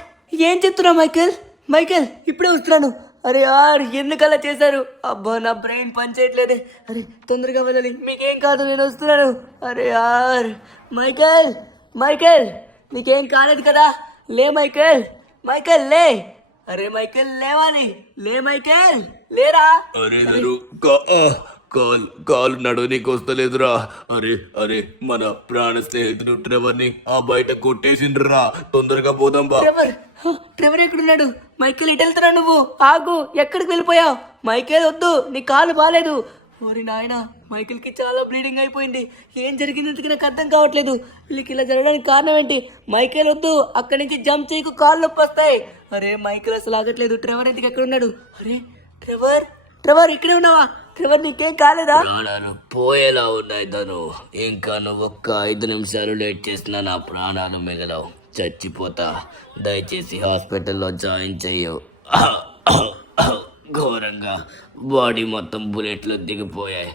ఏం చెప్తున్నావు మైకేల్? మైకేల్ ఇప్పుడే వస్తున్నాను. అరే యార్, ఎందుకు అలా చేశారు? అబ్బా, నా బ్రెయిన్ పనిచేయట్లేదే. అరే తొందరగా వెళ్ళాలి. మీకేం కాదు, నేను వస్తున్నాను. అరే యార్, మైకేల్ మైకేల్ నీకేం కాలేదు కదా? లే మైకేల్, మైకేల్ లే. అరే మైకేల్ లేవాలి, లే మైకేల్, లేరా? అరే ధను, కాలు నడవనీకి వస్తలేదురా. అరే అరే, మన ప్రాణ స్నేహితుడు ట్రెవర్ని ఆ బయట కొట్టేసిండ్రా. తొందరగా పోదాం బా. ట్రెవర్ ఎక్కడున్నాడు? మైకేల్ ఇటు వెళ్తున్నావు నువ్వు? ఆగు, ఎక్కడికి వెళ్ళిపోయావు? మైకేల్ వద్దు, నీ కాలు బాలేదు. ఓరి నాయనా, మైకేల్ కి చాలా బ్లీడింగ్ అయిపోయింది. ఏం జరిగింది ఇంతకీ నాకు అర్థం కావట్లేదు. వీళ్ళకి ఇలా జరగడానికి కారణం ఏంటి? మైకేల్ వద్దు, అక్కడి నుంచి జంప్ చేయకు, కాళ్ళు నొప్పి వస్తాయి. అరే మైకేల్ అసలు ఆగట్లేదు. ట్రెవర్ ఎందుకు ఎక్కడ ఉన్నాడు? అరే ట్రెవర్, ట్రెవర్ ఇక్కడే ఉన్నావా? ట్రెవర్ నీకేం కాలేదా? ప్రాణాలు పోయేలా ఉన్నాయి ధను. ఇంకా నువ్వు ఒక్క 5 నిమిషాలు లేట్ చేసినా నా ప్రాణాలు మిగలవు. చచ్చిపోతా. దయచేసి హాస్పిటల్లో జాయిన్ చెయ్యవు. ఘోరంగా బాడీ మొత్తం బుల్లెట్లు దిగిపోయాయి.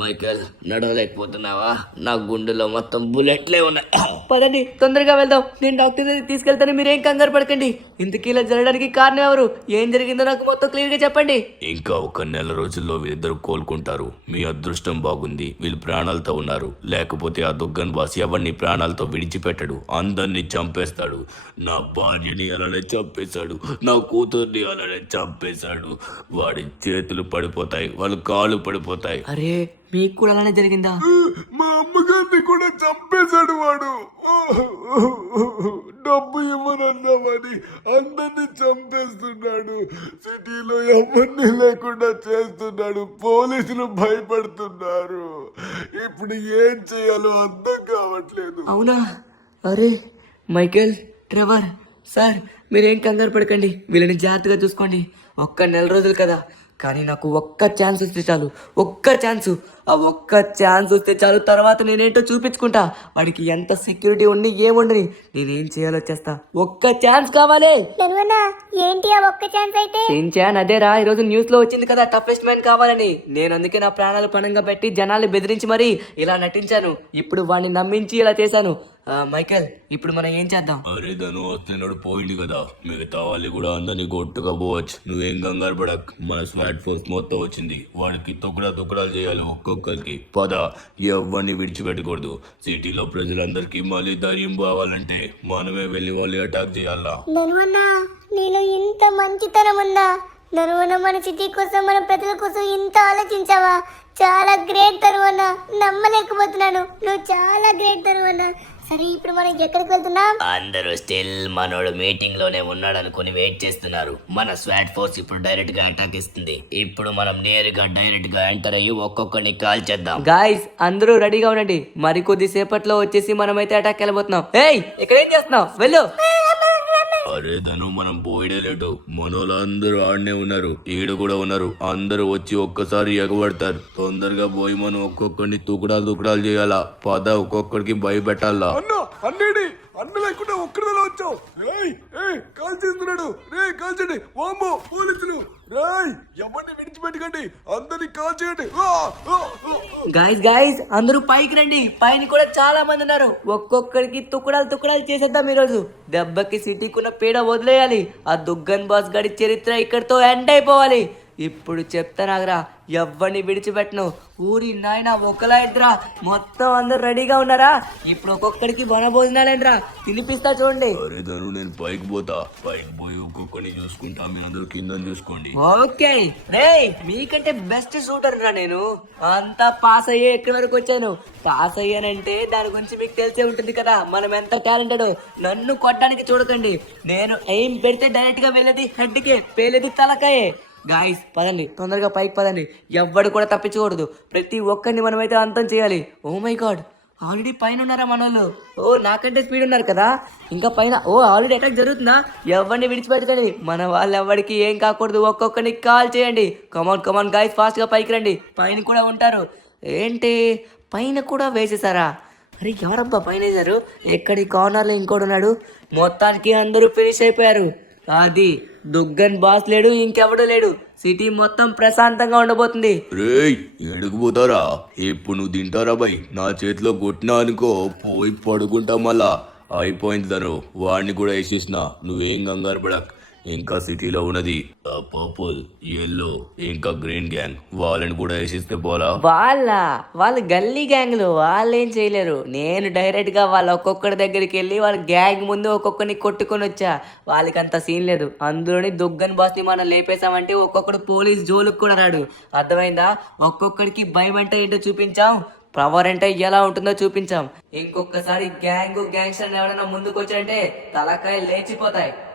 మైకేల్, నడవలేకపోతున్నావా? నా గుండెలో మొత్తం బుల్లెట్లే ఉన్నాయి. పదండి, తొందరగా వెళ్దాం. నేను డాక్టర్ దగ్గరికి తీసుకెళ్తాను, మీరేం కంగారు పడకండి. ఇంతకీ ఇలా జరగడానికి కారణం ఎవరు? ఏం జరిగిందో నాకు మొత్తం క్లియర్ గా చెప్పండి. ఇంకా ఒక నెల రోజుల్లో వీళ్ళిద్దరు కోలుకుంటారు. మీ అదృష్టం బాగుంది, వీళ్ళు ప్రాణాలతో ఉన్నారు. లేకపోతే ఆ దుగ్గన్ బాస్ ఎవరిని ప్రాణాలతో విడిచిపెట్టడు, అందరినీ చంపేస్తాడు. నా భార్యని అలానే చంపేశాడు, నా కూతుర్ని అలానే చంపేశాడు. వాడి చేతులు పడిపోతాయి, వాళ్ళ కాళ్ళు పడిపోతాయి. అరే మీకు కూడా అలానే జరిగిందా? మా అమ్మగారిని కూడా చంపేశాడు వాడు. డబ్బు ఇవ్వనన్నామని అందరినీ చంపేస్తున్నాడు. సిటీలో ఎవరిని లేకుండా చేస్తున్నాడు. పోలీసులు భయపడుతున్నారు. ఇప్పుడు ఏం చేయాలో అర్థం కావట్లేదు. అవునా? అరే మైకేల్, ట్రెవర్ సార్, మీరేం కంగారు పడకండి. వీళ్ళని జాగ్రత్తగా చూసుకోండి. ఒక్క నెల రోజులు కదా, కానీ నాకు ఒక్క ఛాన్స్ వస్తే చాలు. ఒక్క ఛాన్సు, ఆ ఒక్క ఛాన్స్ వస్తే చాలు. తర్వాత నేనేంటో చూపించుకుంటా. వాడికి ఎంత సెక్యూరిటీ ఉండి ఏముండని నేనేం చేయాలో చేస్తా. ఒక్క ఛాన్స్ కావాలి. ధనువన్న, ఏంటి ఆ ఒక్క ఛాన్స్ అయితే? ఛాన్ అదేరా, ఈరోజు న్యూస్ లో వచ్చింది కదా టఫెస్ట్ మ్యాన్ కావాలని. నేను అందుకే నా ప్రాణాలు పణంగా పెట్టి జనాల్ని బెదిరించి మరీ ఇలా నటించాను. ఇప్పుడు వాడిని నమ్మించి ఇలా చేశాను. మైకేల్, ఇప్పుడు మనం ఏం చేద్దాం? అరే ధను, వస్తున్నాడు పోయింది కదా, మిగతా వాళ్ళు కూడా అందరినీ కొట్టుగా పోవచ్చు. నువ్వేం కంగారు పడక్. మన స్వాట్ ఫోర్స్ మొత్తం వచ్చింది. వాడికి తుకడాలు చేయాలి ఒక్కొక్కరికి. పద, ఎవరిని విడిచిపెట్టకూడదు. సిటీలో ప్రజలందరికీ మళ్ళీ ధైర్యం కావాలంటే మనమే వెళ్ళి వాళ్ళు అటాక్ చేయాలా. ధనువన్న, నీలో ఇంత మంచితనం ఉందా? ధనువన్న, మన సిటీ కోసం, మన ప్రజల కోసం ఇంత ఆలోచించావా? చాలా గ్రేట్ ధనువన్న, నమ్మలేకపోతున్నాను. నువ్వు చాలా గ్రేట్ ధనువన్న. సరే, ఇప్పుడు మనం ఎక్కడికి వెళ్తున్నాం? అందరూ స్టిల్ మనోడు మీటింగ్ లోనే ఉన్నాడు అనుకుని వెయిట్ చేస్తున్నారు. మన స్వాట్ ఫోర్స్ ఇప్పుడు డైరెక్ట్ గా అటాక్ ఇస్తుంది. ఇప్పుడు మనం నేరుగా డైరెక్ట్ గా ఎంటర్ అయ్యి ఒక్కొక్కరిని కాల్ చేద్దాం. గాయ్స్, అందరూ రెడీగా ఉండండి. మరి కొద్ది సేపట్లో వచ్చేసి మనమైతే అటాక్ వెళ్ళబోతున్నాం. ఏయ్, ఇక్కడ ఏం చేస్తున్నావు? వెళ్ళు. అరే ధను, మనం పోయిడే లేటు. మనోళ్ళు అందరూ ఆడనే ఉన్నారు, ఈడ కూడా ఉన్నారు. అందరూ వచ్చి ఒక్కసారి ఎగబడతారు. తొందరగా పోయి మనం ఒక్కొక్కరిని తుకడాలు చేయాలా. పద, ఒక్కొక్కడికి భయపెట్టాలా. అన్న, అన్నేడి అన్న లేకుండా ఒక్కడిలా వచ్చావు. కాల్ చేస్తున్నాడు. రే, కాల్ చేయండి. వామ్మో, పోలీసులు. రేయ్, ఎవరిని విడిచిపెట్టకండి, అందరినీ కాల్ చేయండి. గాయ్స్, అందరూ పైకి రండి. పైన కూడా చాలా మంది ఉన్నారు. ఒక్కొక్కరికి తుకడాలు చేసేద్దాం ఈరోజు. దెబ్బకి సిటీకున్న పీడ వదిలేయాలి. ఆ దుగ్గన్ బాస్ గడి చరిత్ర ఇక్కడితో ఎండ్ అయిపోవాలి. ఇప్పుడు చెప్తానాగరా, ఎవ్వరిని విడిచిపెట్టను. ఊరి నాయన, ఒకలా ఇద్దరా, మొత్తం అందరు రెడీగా ఉన్నారా? ఇప్పుడు ఒక్కొక్కడికి వనభోజనాలేంట్రా, తినిపిస్తా చూడండి. అరే ధను, నేను పైకి పోతా. పైకి పోయి ఒక్కొక్కరిని చూసుకుంటా, మీరందరూ కింద చూసుకోండి. ఓకే రే, మీకంటే బెస్ట్ షూటర్ రా నేను. అంతా పాస్ అయ్యే ఎక్కడి వరకు వచ్చాను. పాస్ అయ్యానంటే దాని గురించి మీకు తెలిసే ఉంటుంది కదా, మనం ఎంత టాలెంటెడ్. నన్ను కొట్టడానికి చూడకండి. నేను ఎయిమ్ పెడితే డైరెక్ట్ గా వెళ్ళేది హెడ్ కే, పేలేది తలకాయే. గాయస్, పదండి, తొందరగా పైకి పదండి. ఎవ్వడు కూడా తప్పించకూడదు. ప్రతి ఒక్కరిని మనమైతే అంతం చేయాలి. ఓ మై గాడ్, ఆల్రెడీ పైన ఉన్నారా మనోళ్ళు? ఓ నాకంటే స్పీడ్ ఉన్నారు కదా, ఇంకా పైన. ఓ ఆల్రెడీ అటాక్ జరుగుతుందా? ఎవరిని విడిచిపెట్టకండి, మన వాళ్ళు ఎవరికి ఏం కాకూడదు. ఒక్కొక్కరిని కాల్ చేయండి. కమాన్ కమాన్ గైస్, ఫాస్ట్గా పైకి రండి. పైన కూడా ఉంటారు. ఏంటి పైన కూడా వేసేసారా? అరే ఎవరబ్బా పైన వేశారు? ఎక్కడి కార్నర్లో ఇంకోటి ఉన్నాడు. మొత్తానికి అందరూ ఫినిష్ అయిపోయారు. అది దుగ్గన్ బాస్ లేడు, ఇంకెవడూ లేడు. సిటీ మొత్తం ప్రశాంతంగా ఉండబోతుంది. రేయ్ ఎడుగుపోతారా? ఇప్పుడు నువ్వు తింటారా బై? నా చేతిలో కొట్టినా అనుకో, పోయి పడుకుంటా మళ్ళా. అయిపోయింది తను, వాడిని కూడా వేసేసిన. నువ్వేం కంగారు పడక్. ఇంకా సిటీలో ఉన్నది ఆ పర్పుల్, ఎల్లో ఇంకా గ్రీన్ గ్యాంగ్, వాళ్ళని కూడా వేసేస్తే పోలా. వాళ్ళు గల్లీ గ్యాంగ్లు, వాళ్ళు ఏం చేయలేరు. నేను డైరెక్ట్ గా వాళ్ళ ఒక్కొక్కడి దగ్గరికి వెళ్ళి వాళ్ళ గ్యాంగ్ ముందు ఒక్కొక్కరిని కొట్టుకొని వచ్చా. వాళ్ళకి అంత సీన్ లేదు. అందులోని దుగ్గన్ బాస్ ని మనం లేపేశామంటే ఒక్కొక్కడు పోలీస్ జోలుకు కూడా రాడు. అర్థమైందా? ఒక్కొక్కడికి భయం అంటే ఏంటో చూపించాం, పవర్ అంటే ఎలా ఉంటుందో చూపించాం. ఇంకొకసారి గ్యాంగ్స్టర్ ఎవరైనా ముందుకు వచ్చారంటే తలకాయలు లేచిపోతాయి.